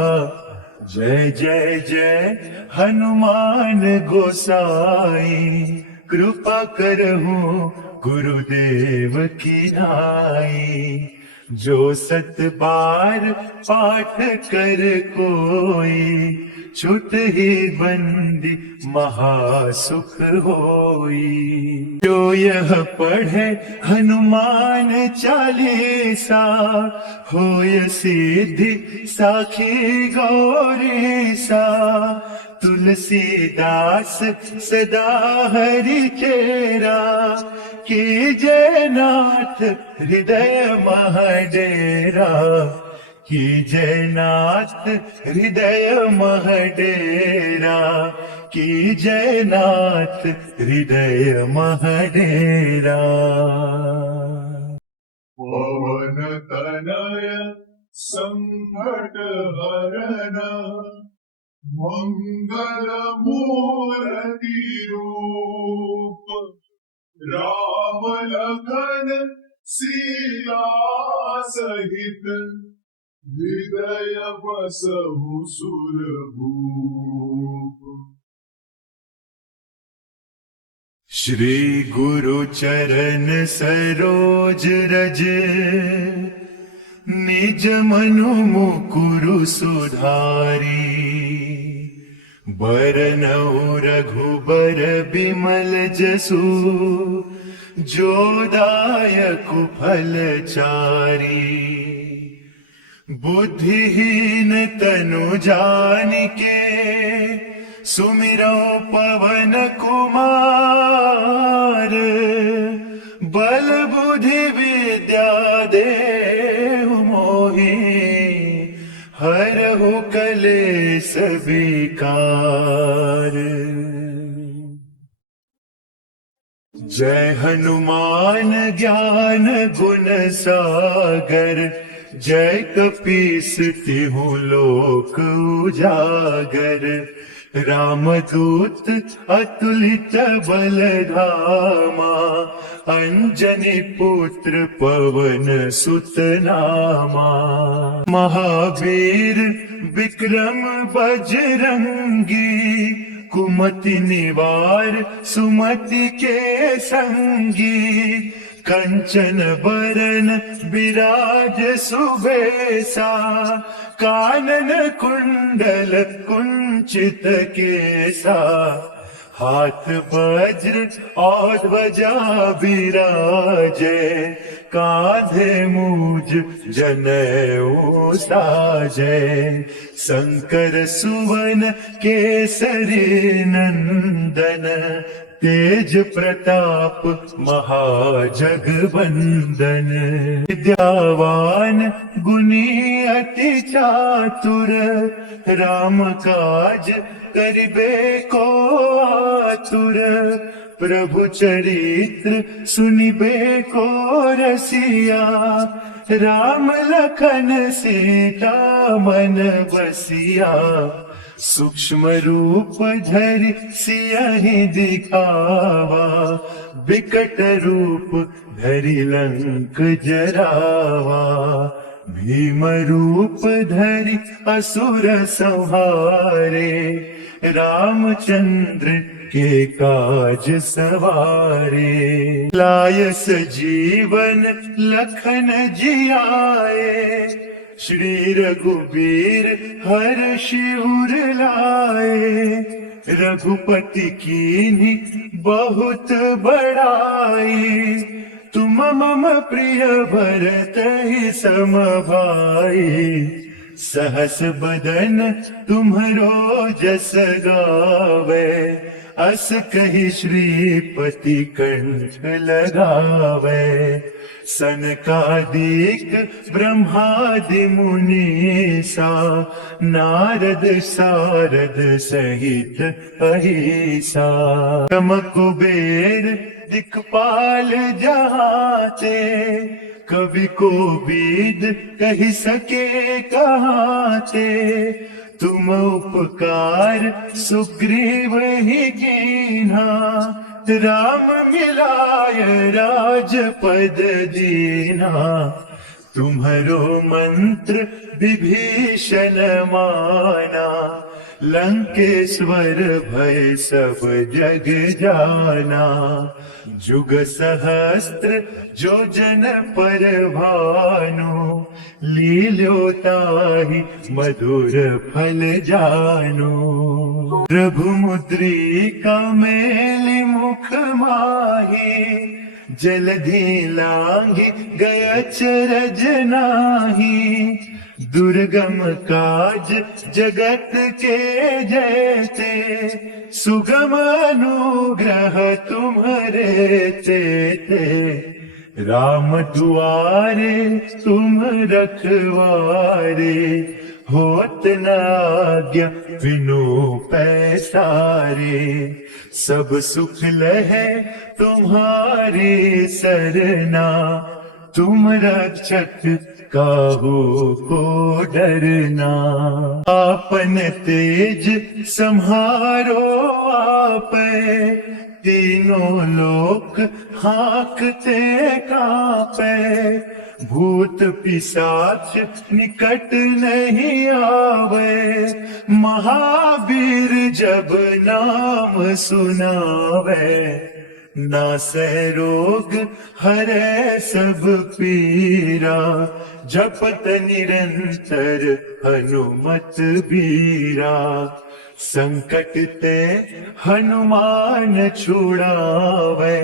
जय जय जय हनुमान गोसाई, कृपा करहु गुरुदेव की नाई। जो 7 बार पाठ कर कोई, छुट ही बंदी महासुख होई। जो यह पढ़े हनुमान चालीसा, होय सिद्धि साखी गौरीसा। तुलसीदास सदा हरि चेरा, कीजय नाथ हृदय महडेरा। कीजय नाथ हृदय महडेरा, कीजय नाथ हृदय महडेरा। पवन तनय संकट हरण, मंगल मूर्ति रूप। राम लखन सीता सहित, हृदय बसहु सुरभूप। श्री गुरु चरण सरोज रज, निज मनु मुकुरु सुधारी। बरनउँ रघुबर बिमल जसु, जो दायकु फल चारी। बुद्धिहीन तनु जानिके, सुमिरौ पवन कुमार। बल बुद्धि विद्या देहु मोहि, हरहु कलेस विकार। जय हनुमान ज्ञान गुण सागर, जय कपीस तिहु लोक उजागर। रामदूत अतुलित बल धामा, अंजनी पुत्र पवन सुत नामा। महावीर विक्रम बजरंगी, कुमति निवार सुमति के संगी। कंचन बरन विराज सुबेसा, कानन कुंडल कुंचित केसा। हाथ वज्र और ध्वजा विराजे, कांधे मूज जनेऊ साजे। शंकर सुवन केसरी नंदन, तेज प्रताप महाजगवंदन। विद्यावान गुणी अति चातुर, राम काज करिबे को आतुर। प्रभु चरित्र सुनिबे को रसिया, राम लखन सीता मन बसिया। सूक्ष्म रूप धरि सियहि दिखावा, विकट रूप धरि लंक जरावा। भीम रूप धरि असुर संहारे, रामचंद्र के काज सवारे। लाय सजीवन लखन जियाए, श्री रघुबीर हर्षि उर लाए। रघुपति कीन्ही बहुत बड़ाई, तुम मम प्रिय भरतहि सम भाई। सहस बदन तुम्हरो जस गावे, अस कहि श्रीपति कंठ लगावे। सनकादिक ब्रह्मादि मुनीसा, नारद सारद सहित अहिसा। ब्रह्म कुबेर दिक्पाल जहाते, कवि को बीद कहि सके कहाते। तुम उपकार सुग्रीव ही कीन्हा, राम मिलाय राजपद दीन्हा। तुम्हारो मंत्र विभीषण माना, लंकेश्वर भय सब जग जाना। जुग सहस्त्र जो जन पर भानु, लील्यो ताहि मधुर फल जानु। प्रभु मुद्रिका मेलि मुख माही, जलधि लांघि गय चरज नाही। दुर्गम काज जगत के जैते, सुगम अनुग्रह तुम्हारे तेते। राम दुआरे तुम रखवारे, होत न आज्ञा बिनु पैसारे। सब सुख लहे तुम्हारी सरना, तुम रक्षक काहू को डरना। आपन तेज सम्हारो आपे, तीनों लोक हाँकते कांपे। भूत पिशाच निकट नहीं आवे, महावीर जब नाम सुनावे। नासै रोग हरै सब पीरा, जपत निरंतर हनुमत बीरा। संकट ते हनुमान छुड़ावे,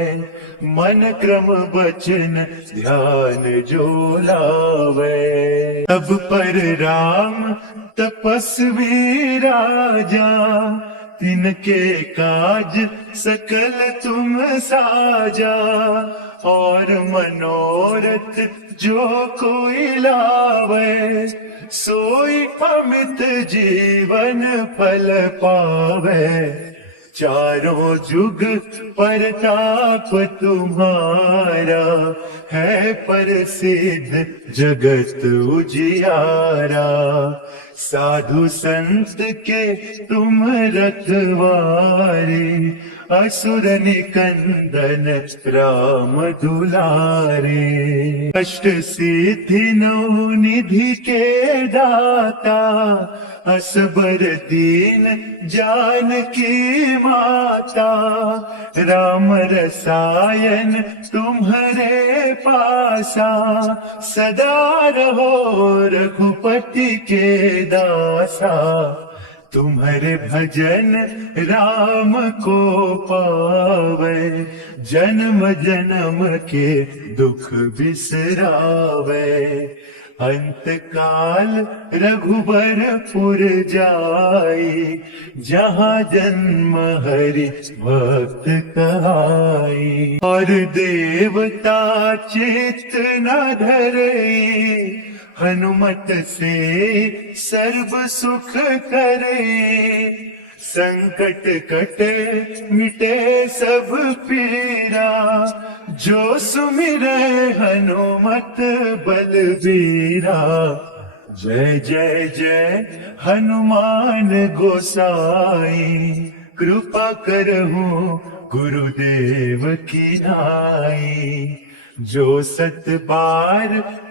मन क्रम वचन ध्यान जो लावे। तब पर राम तपस्वी राजा, तिनके काज सकल तुम साजा। और मनोरथ जो कोई लावे, सोई अमित जीवन फल पावे। चारों जुग परताप तुम्हारा, है प्रसिद्ध जगत उजियारा। साधु संत के तुम रखवारे, असुर निकंदन राम दुलारे। अष्ट सिद्धि नौ निधि के दाता, असबर दीन जानकी माता। राम रसायन तुम्हारे पासा, सदा रहो रघुपति के दासा। तुम्हारे भजन राम को पावे, जन्म जन्म के दुख बिसरावे। अंत काल रघुबरपुर जाई, जहाँ जन्म हरि भक्त कहाई। और देवता चित्त न धरई, हनुमत से सर्व सुख करे। संकट कटे मिटे सब पीरा, जो सुमिरै हनुमत बलबीरा। जय जय जय हनुमान गोसाई, कृपा करहु गुरुदेव की नाई। जो सत बार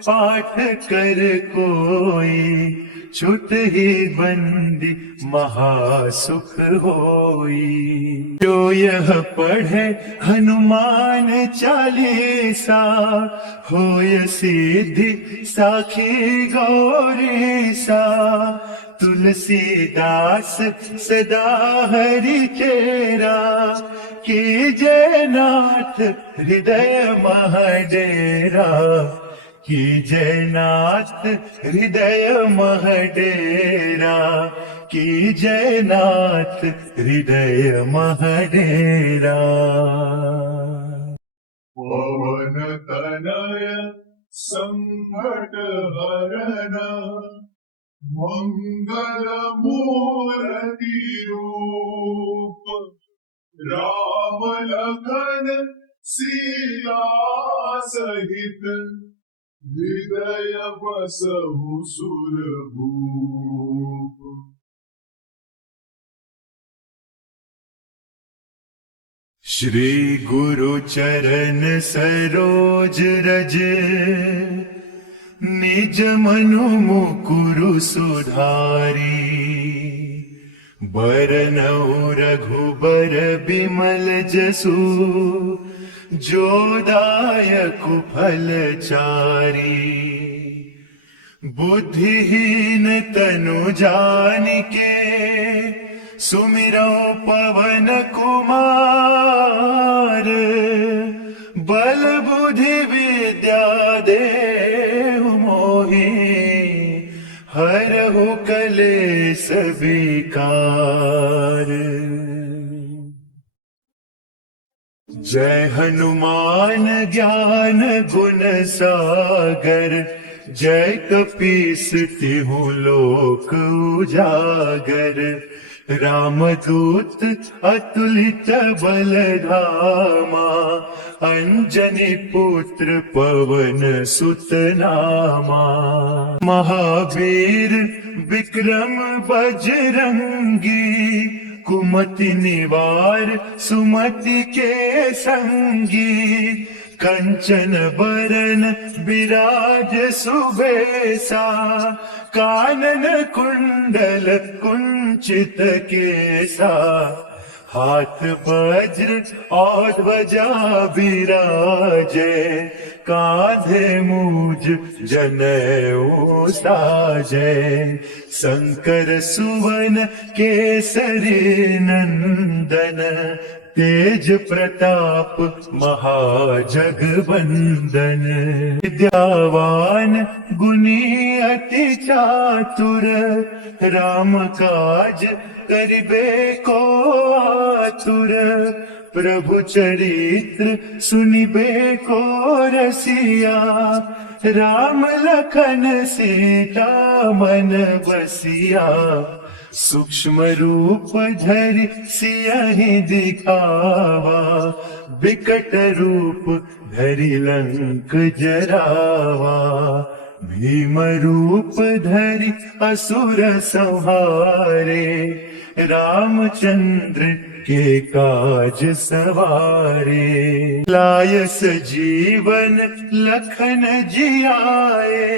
पाठ कर कोई, छुट ही बंदी महासुख होई। जो यह पढ़े हनुमान चालीसा, होय सिद्धि साखी गौरीसा। तुलसीदास सदा हरि चेरा, कीजय नाथ हृदय महडेरा। कीजय नाथ हृदय महडेरा, कीजय नाथ हृदय महडेरा। पवन तनय संकट हरण, मंगल मूर्ति रूप। राम लखन सीता सहित, हृदय बसहु सुरभूप। श्री गुरु चरण सरोज रज, निज मनु मुकुरु सुधारी बरनऊ रघुबर बिमल जसु जो दायक फल चारी बुद्धिहीन तनु जानिके सुमिरो पवन कुमार बल बुद्धि विद्या देहु मोहि हरहु कलेस विकार। जय हनुमान ज्ञान गुण सागर जय कपीस तिहु लोक उजागर। रामदूत अतुलित बल धामा अंजनी पुत्र पवन सुत नामा। महावीर विक्रम बजरंगी कुमति निवार सुमति के संगी। कंचन बरन विराज सुबेसा कानन कुंडल कुंचित केसा। हाथ वज्र और ध्वजा विराजे कांधे मूज जनेऊ साजे। शंकर सुवन केसरी नंदन तेज प्रताप महाजगवंदन। विद्यावान गुणी अति चातुर राम काज करिबे को आतुर। प्रभु चरित्र सुनिबे को रसिया राम लखन सीता मन बसिया। सूक्ष्म रूप धरि सियहि दिखावा विकट रूप धरि लंक जरावा। भीम रूप धरि असुर संहारे रामचंद्र के काज सवारे। लाय सजीवन लखन जियाए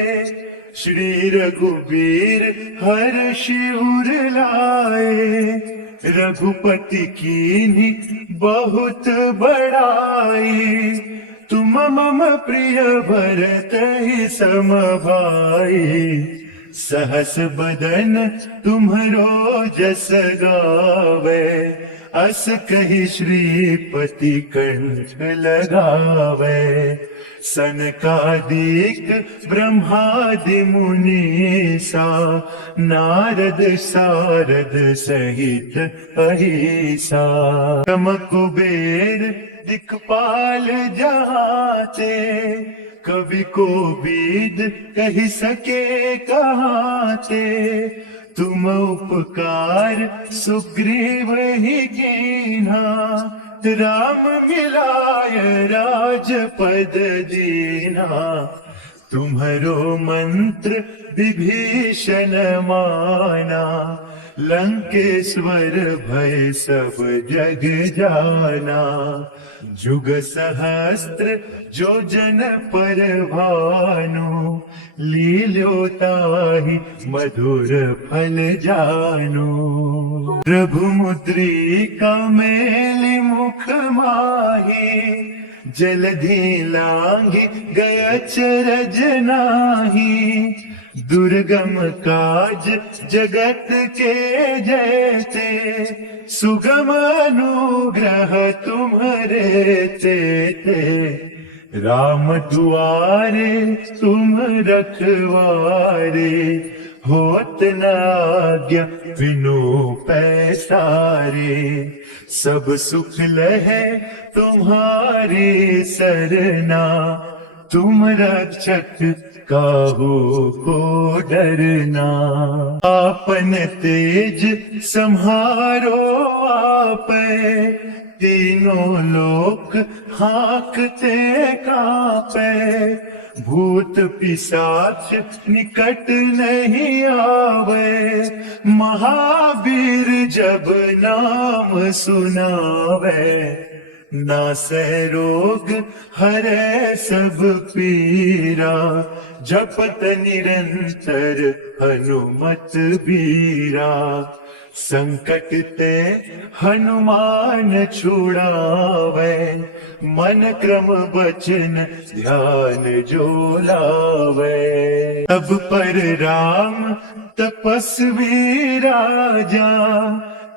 श्री रघुबीर हर्ष उर लाए। रघुपति कीन्ही बहुत बड़ाई तुम मम प्रिय भरतहि सम भाई। सहस बदन तुम्हरो जस गावे अस कहि श्रीपति कंठ लगावे। सनकादिक ब्रह्मादि मुनीसा नारद सारद सहित अहिसा। ब्रह्म कुबेर दिक्पाल जाते कवि को बीद कहि सके कहाते। तुम उपकार सुग्रीव ही कीन्हा राम मिलाय राजपद दीना। तुम्हरो मंत्र विभीषण माना लंकेश्वर भय सब जग जाना। जुग सहस्त्र जो जन पर भानु लील्योताहि मधुर फल जानु। प्रभु मुद्रिका मेलि मुख माही जलधि लांघि गय चरज नाही। दुर्गम काज जगत के जैते सुगम अनुग्रह तुम्हरे तेते। राम दुआरे तुम रखवारे होत न आज्ञा बिनु पैसारे। सब सुख लहे तुम्हारी सरना तुम रक्षक काहू को डरना। आपन तेज सम्हारो आपे तीनों लोक हाँकते कापे। भूत पिशाच निकट नहीं आवे महावीर जब नाम सुनावे। नासै रोग हरै सब पीरा जपत निरंतर हनुमत बीरा। संकट ते हनुमान छुड़ावे, मन क्रम बचन ध्यान जो लावे। तब पर राम तपस्वी राजा,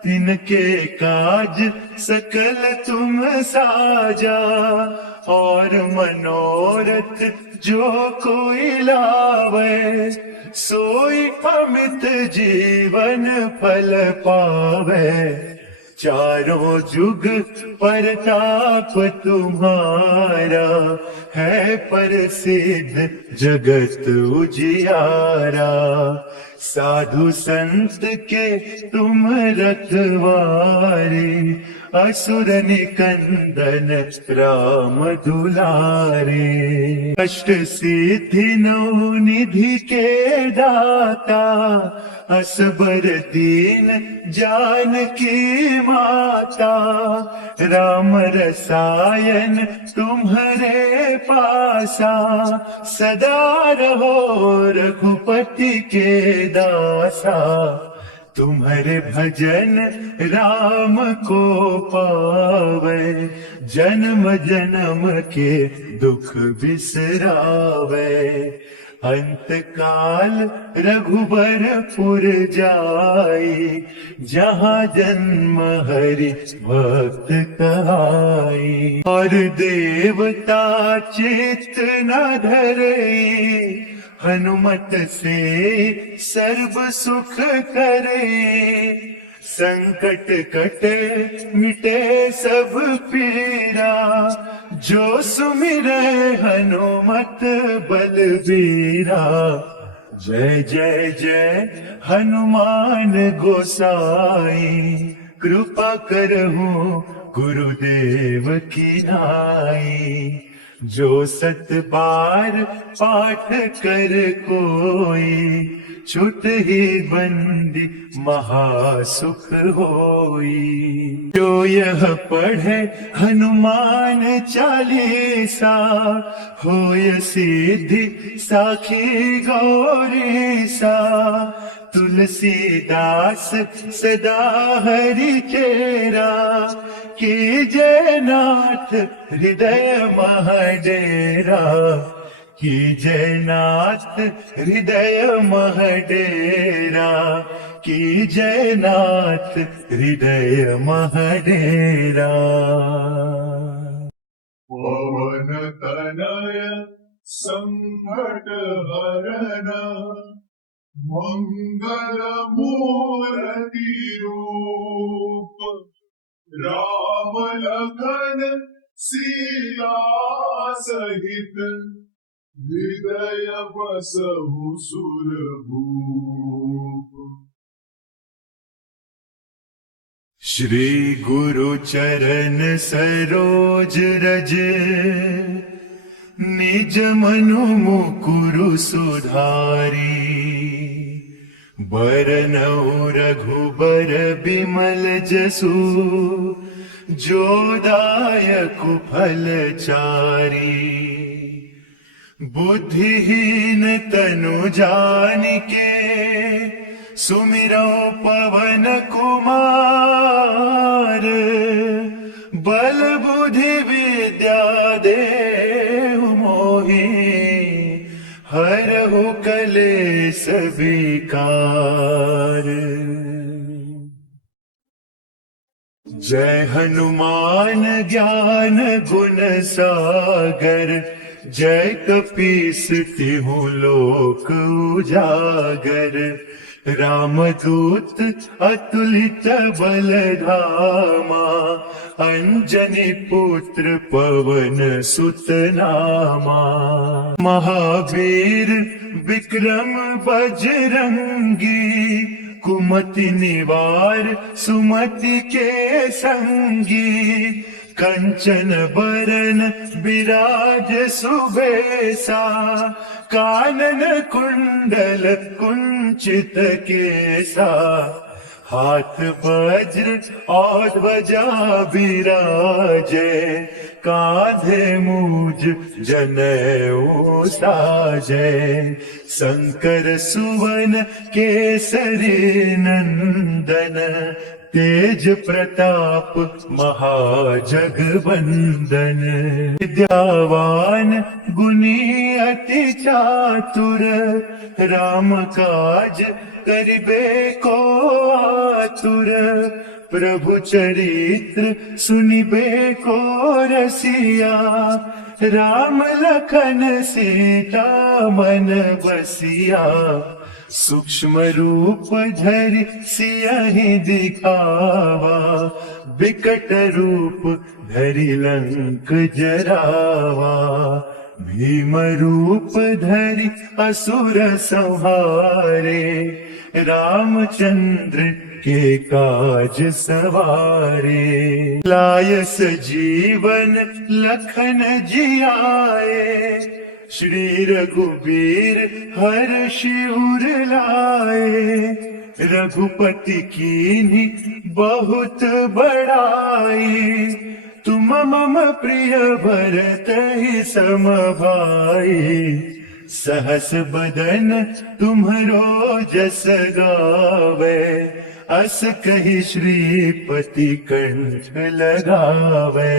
तिनके काज सकल तुम साजा। और मनोरथ जो कोई लावे, सोई अमित जीवन फल पावे। चारों जुग परताप तुम्हारा, है प्रसिद्ध जगत उजियारा। साधु संत के तुम रखवारे, असुर निकंदन राम दुलारे। अष्ट सिद्धि नौ निधि के दाता, असबर दीन जानकी माता। राम रसायन तुम्हारे पासा, सदा रहो रघुपति के दासा। तुम्हारे भजन राम को पावे, जन्म जन्म के दुख बिसरावे। अंत काल रघुबरपुर जाई, जहाँ जन्म हरि भक्त कहाई। और देवता चित्त न धरई, हनुमत से सर्व सुख करे। संकट कटे मिटे सब पीरा, जो सुमिरै हनुमत बलबीरा। जय जय जय हनुमान गोसाई, कृपा करहु गुरुदेव की नाई। जो सत बार पाठ कर कोई, छुट ही बंदी महासुख होई। जो यह पढ़े हनुमान चालीसा, होय सिद्धि साखी गौरीसा। तुलसीदास सदा हरि चेरा, कीजय नाथ हृदय महडेरा। कीजय नाथ हृदय महडेरा, कीजय नाथ हृदय महडेरा। पवन तनय संकट हरन, मंगल मूर्ति रूप। राम लखन सीता सहित, हृदय बसहु सुरभूप। श्री गुरु चरण सरोज रज, निज मनु मुकुरु सुधारी। बरनउँ रघुबर बिमल जसु, जो दायकु फल चारी। बुद्धिहीन तनु जानिके, सुमिरौ पवन कुमार। बल बुद्धि विद्या देहु मोहि, हरहु कलेस विकार। जय हनुमान ज्ञान गुण सागर, जय कपीस तिहु लोक उजागर। रामदूत अतुलित बल धामा, अंजनी पुत्र पवन सुत नामा। महावीर विक्रम बजरंगी, कुमति निवार सुमति के संगी। कंचन बरन विराज सुबेसा, कानन कुंडल कुंचित केसा। हाथ वज्र और ध्वजा विराजे, कांधे मुझ जनेऊ साजे। शंकर सुवन केसरी नंदन, तेज प्रताप महाजगवंदन। विद्यावान गुणी अति चातुर, राम काज करिबे को आतुर। प्रभु चरित्र सुनिबे को रसिया, राम लखन सीता मन बसिया। सूक्ष्म रूप धरि सियहि दिखावा, विकट रूप धरि लंक जरावा। भीम रूप धरि असुर संहारे, रामचंद्र के काज सवारे। लायस जीवन लखन जियाए, श्री रघुबीर हर्षि उर लाए। रघुपति कीन्ही बहुत बड़ाई, तुम मम प्रिय भरतहि सम भाई। सहस बदन तुम्हरो जस गावे, अस कहि श्रीपति कंठ लगावे।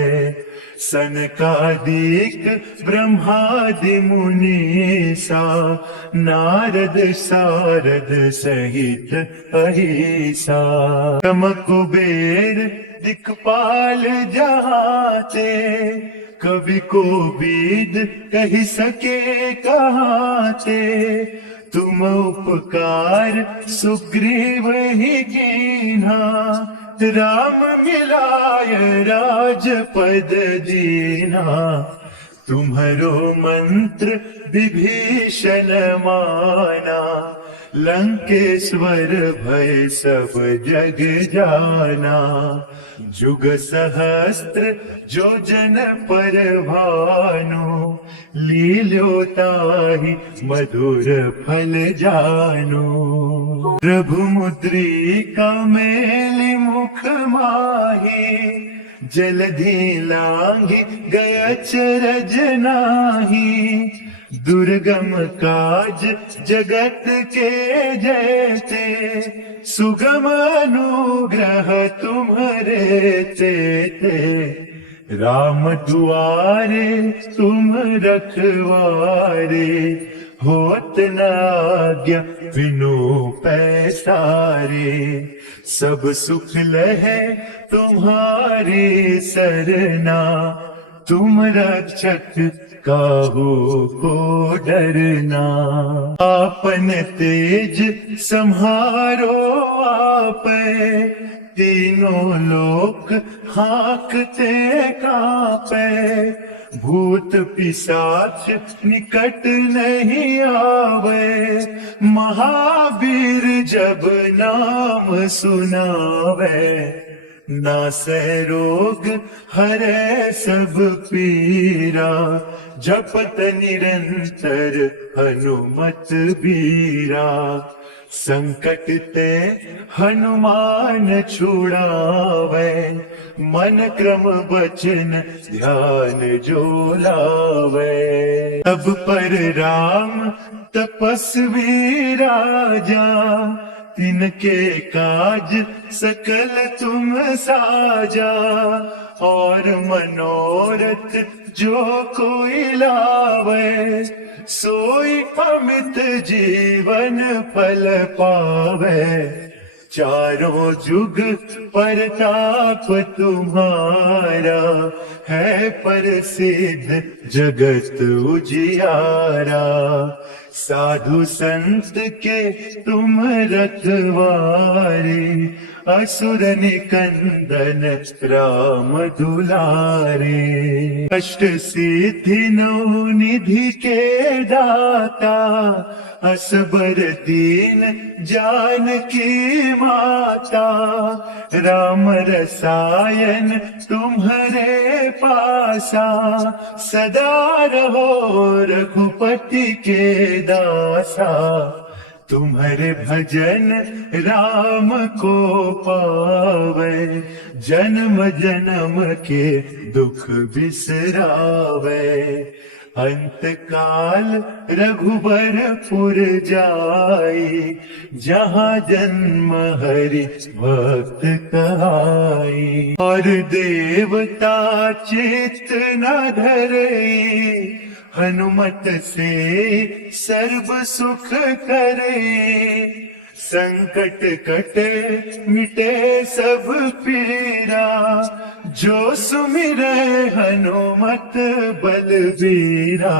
सनकादिक ब्रह्मादि मुनीसा, नारद सारद सहित अहिसा। ब्रह्म कुबेर दिक्पाल जहाते, कवि को बीद कही सके कहाते। तुम उपकार सुग्रीव ही कीन्हा, राम मिलाय राजपद दीना। तुम्हरो मंत्र विभीषण माना, लंकेश्वर भय सब जग जाना। जुग सहस्त्र जो जन पर भानु, लील्यो ताहि मधुर फल जानु। प्रभु मुद्रिका मेलि मुख माहि, जलधि लांघि गय अचरज नाहि। दुर्गम काज जगत के जेते, सुगम अनुग्रह तुम्हरे तेते। राम दुआरे तुम रखवारे, होत न आज्ञा बिनु पैसारे। सब सुख लहे तुम्हारी सरना, तुम रक्षक काहू को डरना। आपन तेज सम्हारो आपे, तीनों लोक हाकते कापे। भूत पिशाच निकट नहीं आवे, महावीर जब नाम सुनावे। नासै रोग हरै सब पीरा, जपत निरंतर हनुमत बीरा। संकट ते हनुमान छुड़ावे, मन क्रम वचन ध्यान जो लावे। अब पर राम तपस्वी राजा, तिनके काज सकल तुम साजा। और मनोरथ जो कोई लावे, सोई अमित जीवन फल पावे। चारों जुग परताप तुम्हारा, है प्रसिद्ध जगत उजियारा। साधु संत के तुम रखवारे, असुर निकंदन राम दुलारे। अष्ट सिद्धि नौ निधि के दाता, असबर दीन जानकी माता। राम रसायन तुम्हारे पासा, सदा रहो रघुपति के दासा। तुम्हारे भजन राम को पावे, जन्म जन्म के दुख बिसरावे। अंत काल रघुबरपुर जाई, जहाँ जन्म हरि भक्त कहाई। और देवता चित्त न धरई, हनुमत से सर्व सुख करे। संकट कटे मिटे सब पीरा, जो सुमिरै हनुमत बलबीरा।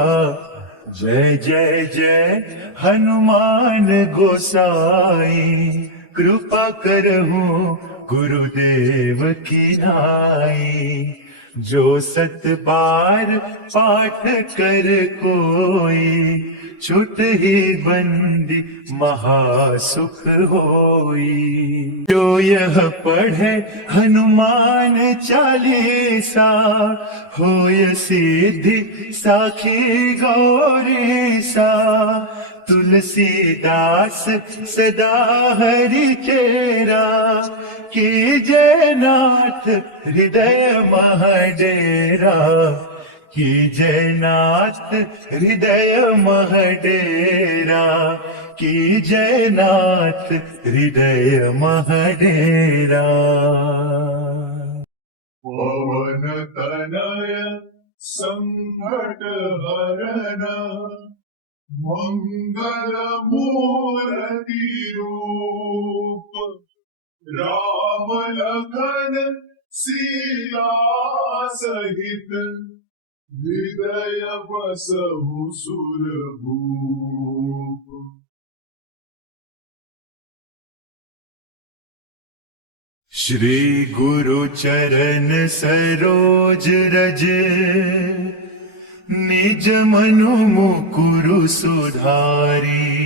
जय जय जय हनुमान गोसाई, कृपा करहु गुरुदेव की नाई। जो 7 बार पाठ कर कोई, छुट ही बंदी महासुख होई। जो यह पढ़े हनुमान चालीसा, होय सिद्धि साखी गौरीसा। तुलसीदास सदा हरि चेरा, कीजय नाथ हृदय महडेरा। कीजय नाथ हृदय महडेरा, कीजय नाथ हृदय महडेरा। पवन तनय संकट हरण, मंगल मूर्ति रूप। राम लखन सीता सहित, हृदय बसहु सुरभूप। श्री गुरु चरण सरोज रज, निज मनु मुकुरु सुधारी।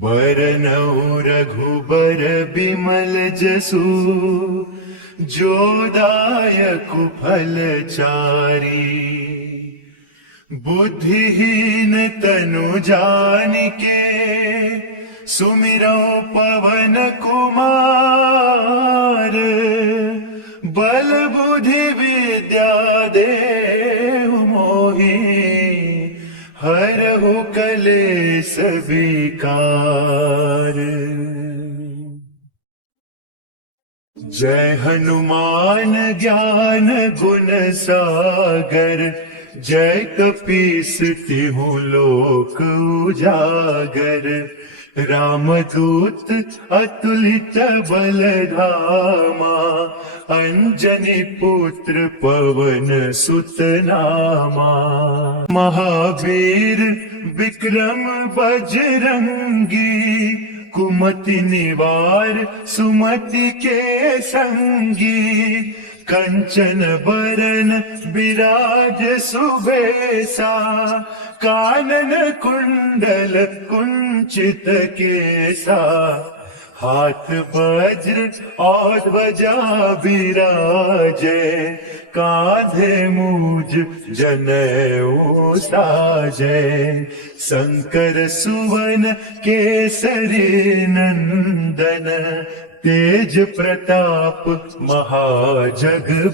बरनउँ रघुबर बिमल जसु, जो दायकु फल चारी। बुद्धिहीन तनु जानिके, सुमिरौ पवन कुमार। बल बुद्धि विद्या देहु मोहि, हरहु कलेस विकार। जय हनुमान ज्ञान गुण सागर, जय कपीस तिहु लोक उजागर। रामदूत अतुलित बल धामा, अंजनी पुत्र पवन सुत नामा। महावीर विक्रम बजरंगी, कुमति निवार सुमति के संगी। कंचन बरन विराज सुबेसा, कानन कुंडल कुंचित केसा। हाथ वज्र और ध्वजा विराजे, कांधे मूज जनेऊ साजे। शंकर सुवन केसरी नंदन, तेज प्रताप महाजगवंदन।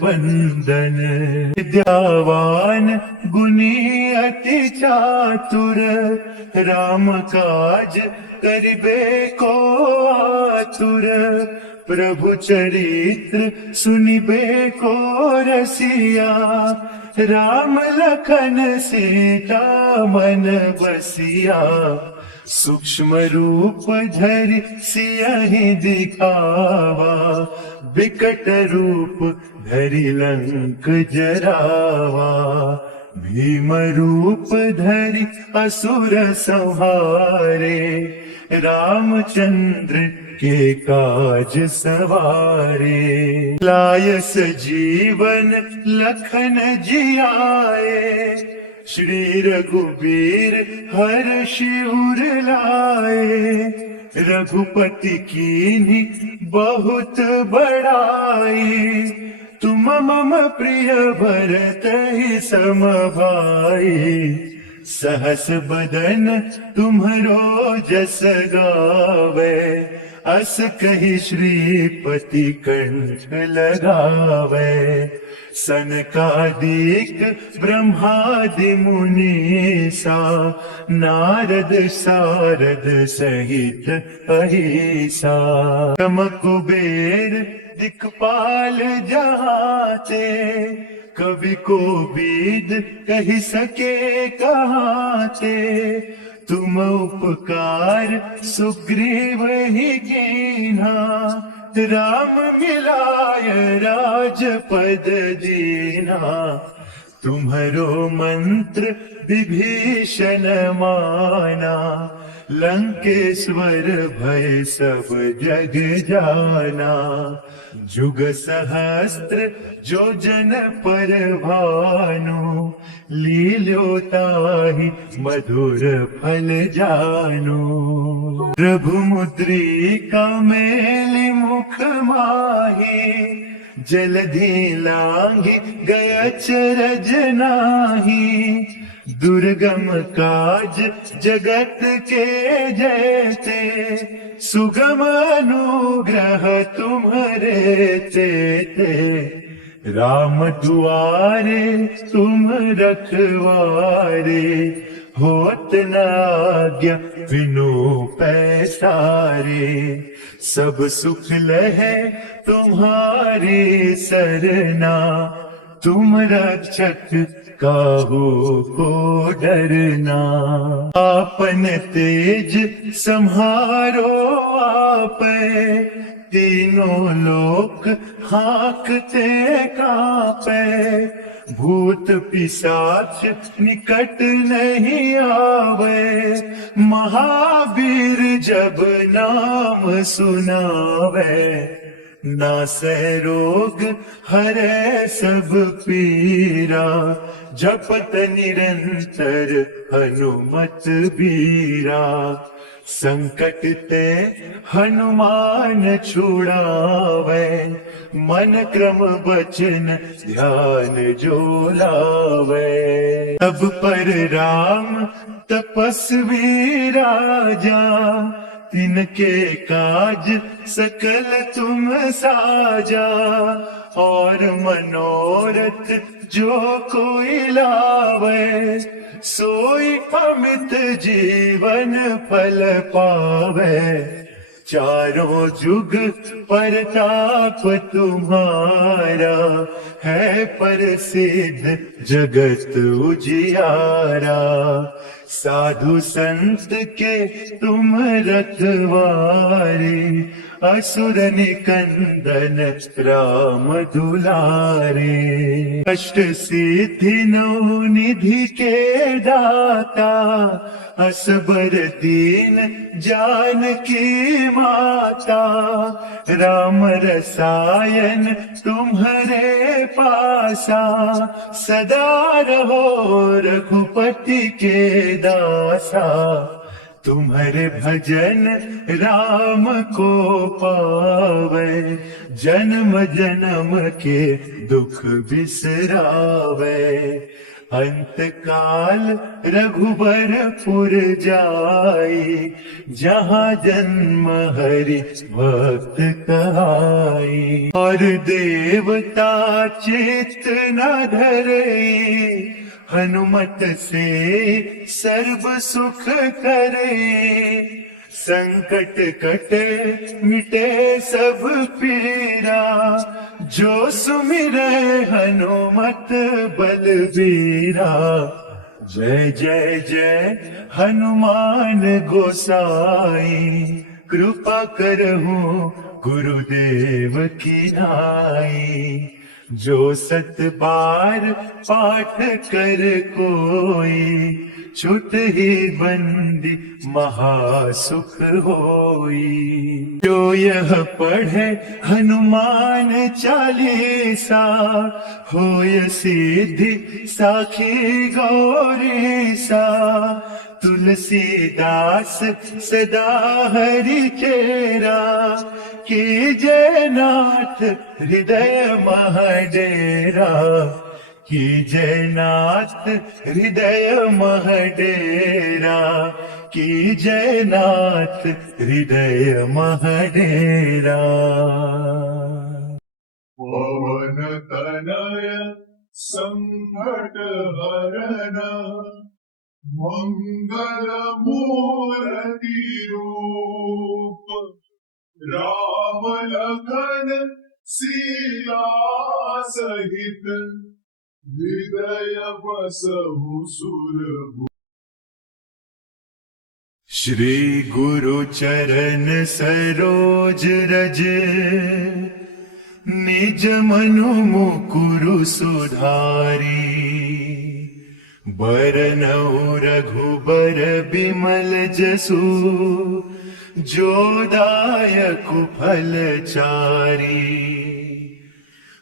विद्यावान गुणी अति चातुर, राम काज करिबे को आतुर। प्रभु चरित्र सुनिबे को रसिया, राम लखन सीता मन बसिया। सूक्ष्म रूप धरि सियहि दिखावा, विकट रूप धरि लंक जरावा। भीम रूप धरि असुर संहारे, रामचंद्र के काज सवारे। लाय सजीवन लखन जियाए, श्री रघुबीर हर्षि उर लाए। रघुपति कीन्ही बहुत बड़ाई, तुम मम प्रिय भरत ही सम भाई। सहस बदन तुम्हरो जस गावे, अस कही श्रीपति कंठ लगावे। सनकादिक ब्रह्मादि मुनीसा, नारद सारद सहित अहिसा। ब्रह्म कुबेर दिक्पाल जाते, कवि को बीद कही सके कहाते। तुम उपकार सुग्रीव ही कीन्हा, राम मिलाय राजपद दीना। तुम्हरो मंत्र विभीषण माना, लंकेश्वर भय सब जग जाना। जुग सहस्त्र जो जन पर भानु, लील्यो ताहि मधुर फल जानु। प्रभु मुद्रिका मेलि मुख माही, जलधि लांघि गय चरज नाही। दुर्गम काज जगत के जैसे, सुगम अनुग्रह तुम्हरे तेते। राम दुआरे तुम रखवारे, होत न आज्ञा बिनु पैसारे। सब सुख लहे तुम्हारी सरना, तुम रक्षक काहू को डरना। आपन तेज सम्हारो आपे, तीनों लोक हाकते कापे। भूत पिशाच निकट नहीं आवे, महावीर जब नाम सुनावे। नासै रोग हरै सब पीरा, जपत निरंतर हनुमत बीरा। संकट ते हनुमान छुड़ावे, मन क्रम बचन ध्यान जो लावे। तब पर राम तपस्वी राजा, तिनके काज सकल तुम साजा। और मनोरथ जो कोई लावे, सोई अमित जीवन फल पावे। चारों जुग परताप तुम्हारा, है प्रसिद्ध जगत उजियारा। साधु संत के तुम रखवारे, असुर निकंदन राम दुलारे। अष्ट सिद्धि नौ निधि के दाता, असबर दीन जानकी माता। राम रसायन तुम्हारे पासा, सदा रहो रघुपति के दासा। तुम्हारे भजन राम को पावे, जन्म जन्म के दुख बिसरावे। अंत काल रघुबरपुर जाई, जहाँ जन्म हरि भक्त कहाई। और देवता चित्त न धरई, हनुमत से सर्व सुख करे। संकट कटे मिटे सब पीरा, जो सुमिरे हनुमत बलबीरा। जय जय जय हनुमान गोसाई, कृपा करहु गुरुदेव की नाई। जो सत बार पाठ कर कोई, छुट ही बंदी महासुख होई। जो यह पढ़े हनुमान चालीसा, होय सिद्धि साखी गौरीसा। तुलसीदास सदा हरि चेरा, कीजे नाथ हृदय महडेरा। कीजय नाथ हृदय मह डेरा, कीजय नाथ हृदय मह डेरा। पवन तनय संकट हरण, मंगल मूर्ति रूप, राम लखन सीता सहित, हृदय बसहु सुरभूप। श्री गुरु चरण सरोज रज, निज मनु मुकुरु सुधारी। बरनउँ रघुबर बिमल जसु, जो दायकु फल चारी।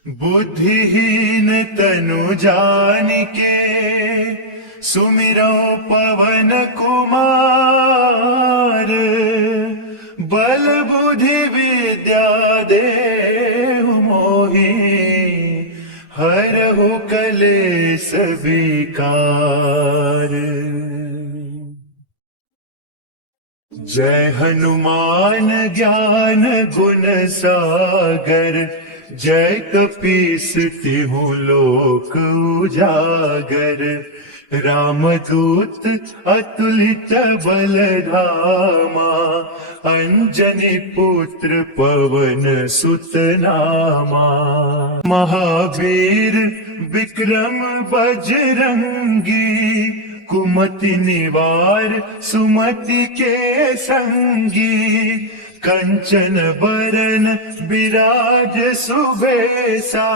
बुद्धिहीन तनु जानिके, सुमिरौ पवन कुमार। बल बुद्धि विद्या देहु मोहि, हरहु कलेस विकार। जय हनुमान ज्ञान गुण सागर, जय कपीस तिहु लोक उजागर। रामदूत अतुलित बल धामा, अंजनी पुत्र पवन सुत नामा। महावीर विक्रम बजरंगी, कुमति निवार सुमति के संगी। कंचन बरन विराज सुबेसा,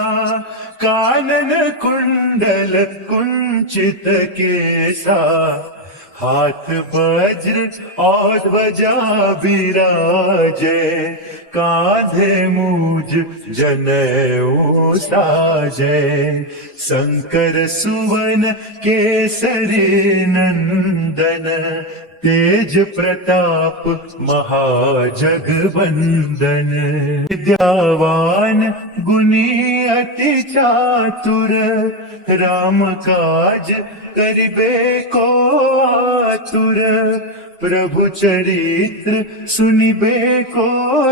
कानन कुंडल कुंचित केसा। हाथ वज्र और ध्वजा विराजे, कांधे मूज जनेऊ साजे। शंकर सुवन केसरी नंदन, तेज प्रताप महाजगवंदन। विद्यावान गुणी अति चातुर, राम काज करिबे को आतुर। प्रभु चरित्र सुनिबे को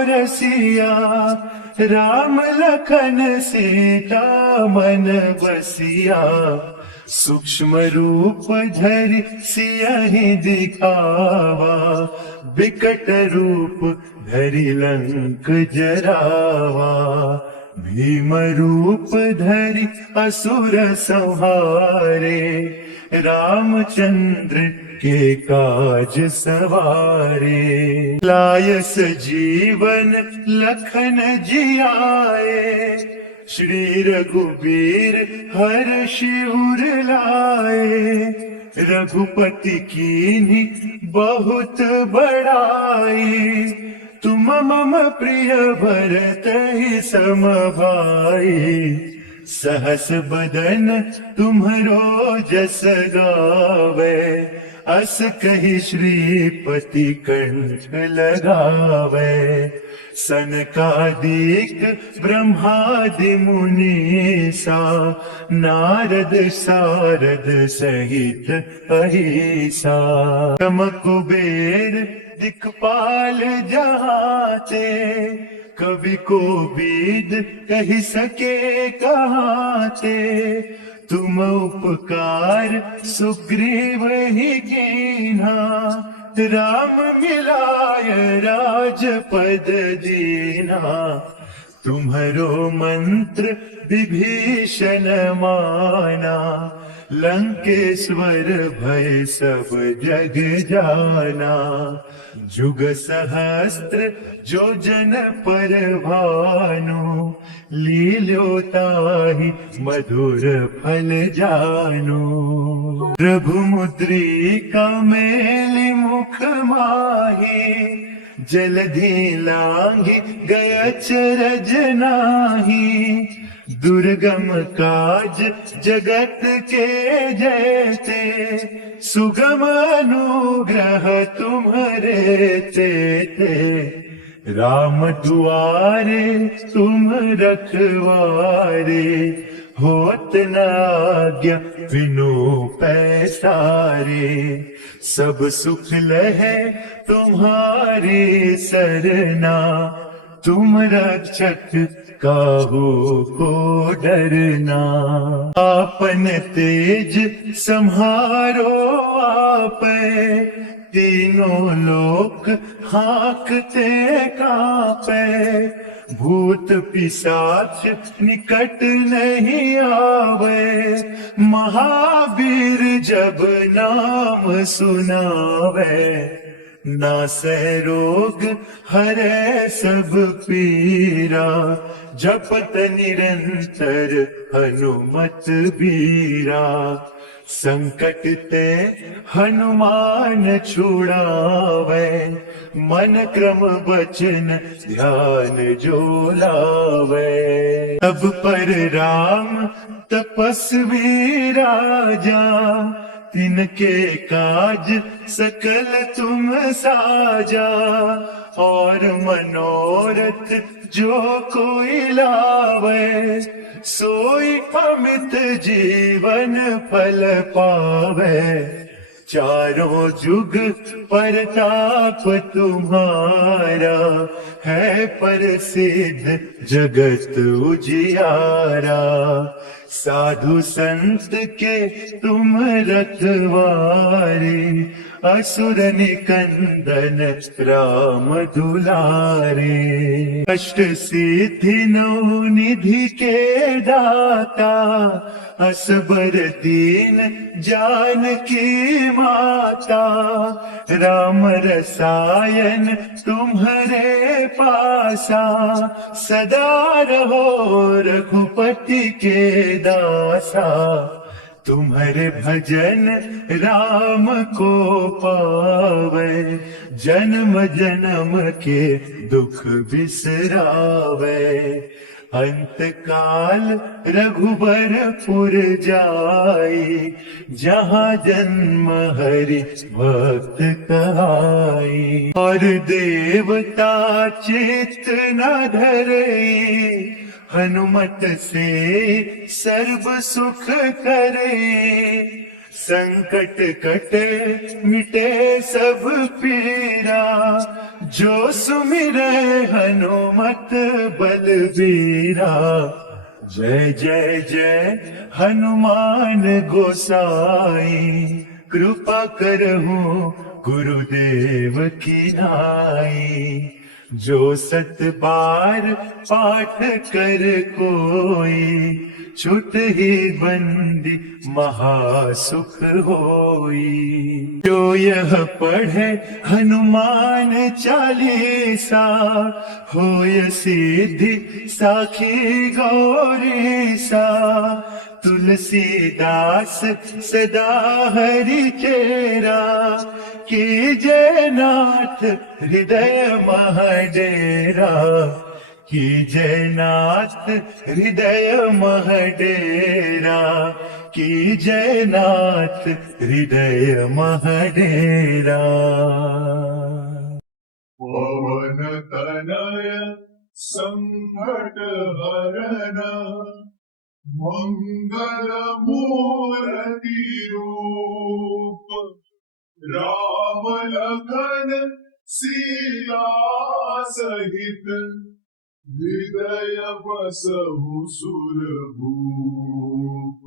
रसिया, राम लखन सीता मन बसिया। सूक्ष्म रूप धरि सियहि दिखावा, विकट रूप धरि लंक जरावा। भीम रूप धरि असुर संहारे, रामचंद्र के काज सवारे। लाय सजीवन लखन जियाए, श्री रघुबीर हर्षि उर लाए। रघुपति कीन्ही बहुत बड़ाई, तुम मम प्रिय भरतहि सम भाई। सहस बदन तुम्हरो जस गावे, अस कहि श्रीपति कंठ लगावे। सनकादिक ब्रह्मादि मुनीसा, नारद सारद सहित अहिसा। ब्रह्म कुबेर दिक्पाल जहाते, कवि को बीद कहि सके कहाते। तुम उपकार सुग्रीव ही कीन्हा, राम मिलाय राजपद दीना। तुम्हरो मंत्र विभीषण माना, लंकेश्वर भय सब जग जाना। जुग सहस्त्र जो जन पर भानु, लील्यो ताहि मधुर फल जानु। प्रभु मुद्रिका मेलि मुख माहि, जलधि लांघि गय चरज नाही। दुर्गम काज जगत के जैते, सुगम अनुग्रह तुम्हरे तेते। राम दुआरे तुम रखवारे, होत न आज्ञा विनु पैसारे। सब सुख लहे तुम्हारे सरना, तुम रक्षक काहू को डरना। आपन तेज सम्हारो आपे, तीनों लोक हाँकते कांपे। भूत पिशाच निकट नहीं आवे, महावीर जब नाम सुनावे। नासै रोग हरै सब पीरा, जपत निरंतर हनुमत बीरा। संकट ते हनुमान छुड़ावे, मन क्रम वचन ध्यान जो लावे। तब पर राम तपस्वी राजा, तिनके काज सकल तुम साजा। और मनोरथ जो कोई लावे, सोई अमित जीवन फल पावे। चारों जुग परताप तुम्हारा, है प्रसिद्ध जगत उजियारा। साधु संत के तुम रखवारे, असुर निकंदन राम दुलारे। अष्ट सिद्धि नौ निधि के दाता, असबर दीन जानकी माता। राम रसायन तुम्हारे पासा, सदा रहो रघुपति के दासा। तुम्हारे भजन राम को पावे, जन्म जन्म के दुख बिसरावे। अंत काल रघुबरपुर जाई, जहाँ जन्म हरि भक्त कहाई। और देवता चित्त न धरई, हनुमत से सर्व सुख करे। संकट कटे मिटे सब पीरा, जो सुमिरै हनुमत बलबीरा। जय जय जय हनुमान गोसाई, कृपा करहु गुरुदेव की नाई। जो सत बार पाठ कर कोई, छुट ही बंदी महासुख होई। जो यह पढ़े हनुमान चालीसा, होय सिद्धि साखी गौरीसा। तुलसीदास सदा हरि चेरा, कीजय नाथ हृदय महडेरा। कीजय नाथ हृदय महडेरा, कीजय नाथ हृदय महडेरा। पवन तनय संकट हरन, मंगल मूर्ति रूप। राम लखन सीता सहित, हृदय बसहु सुरभूप।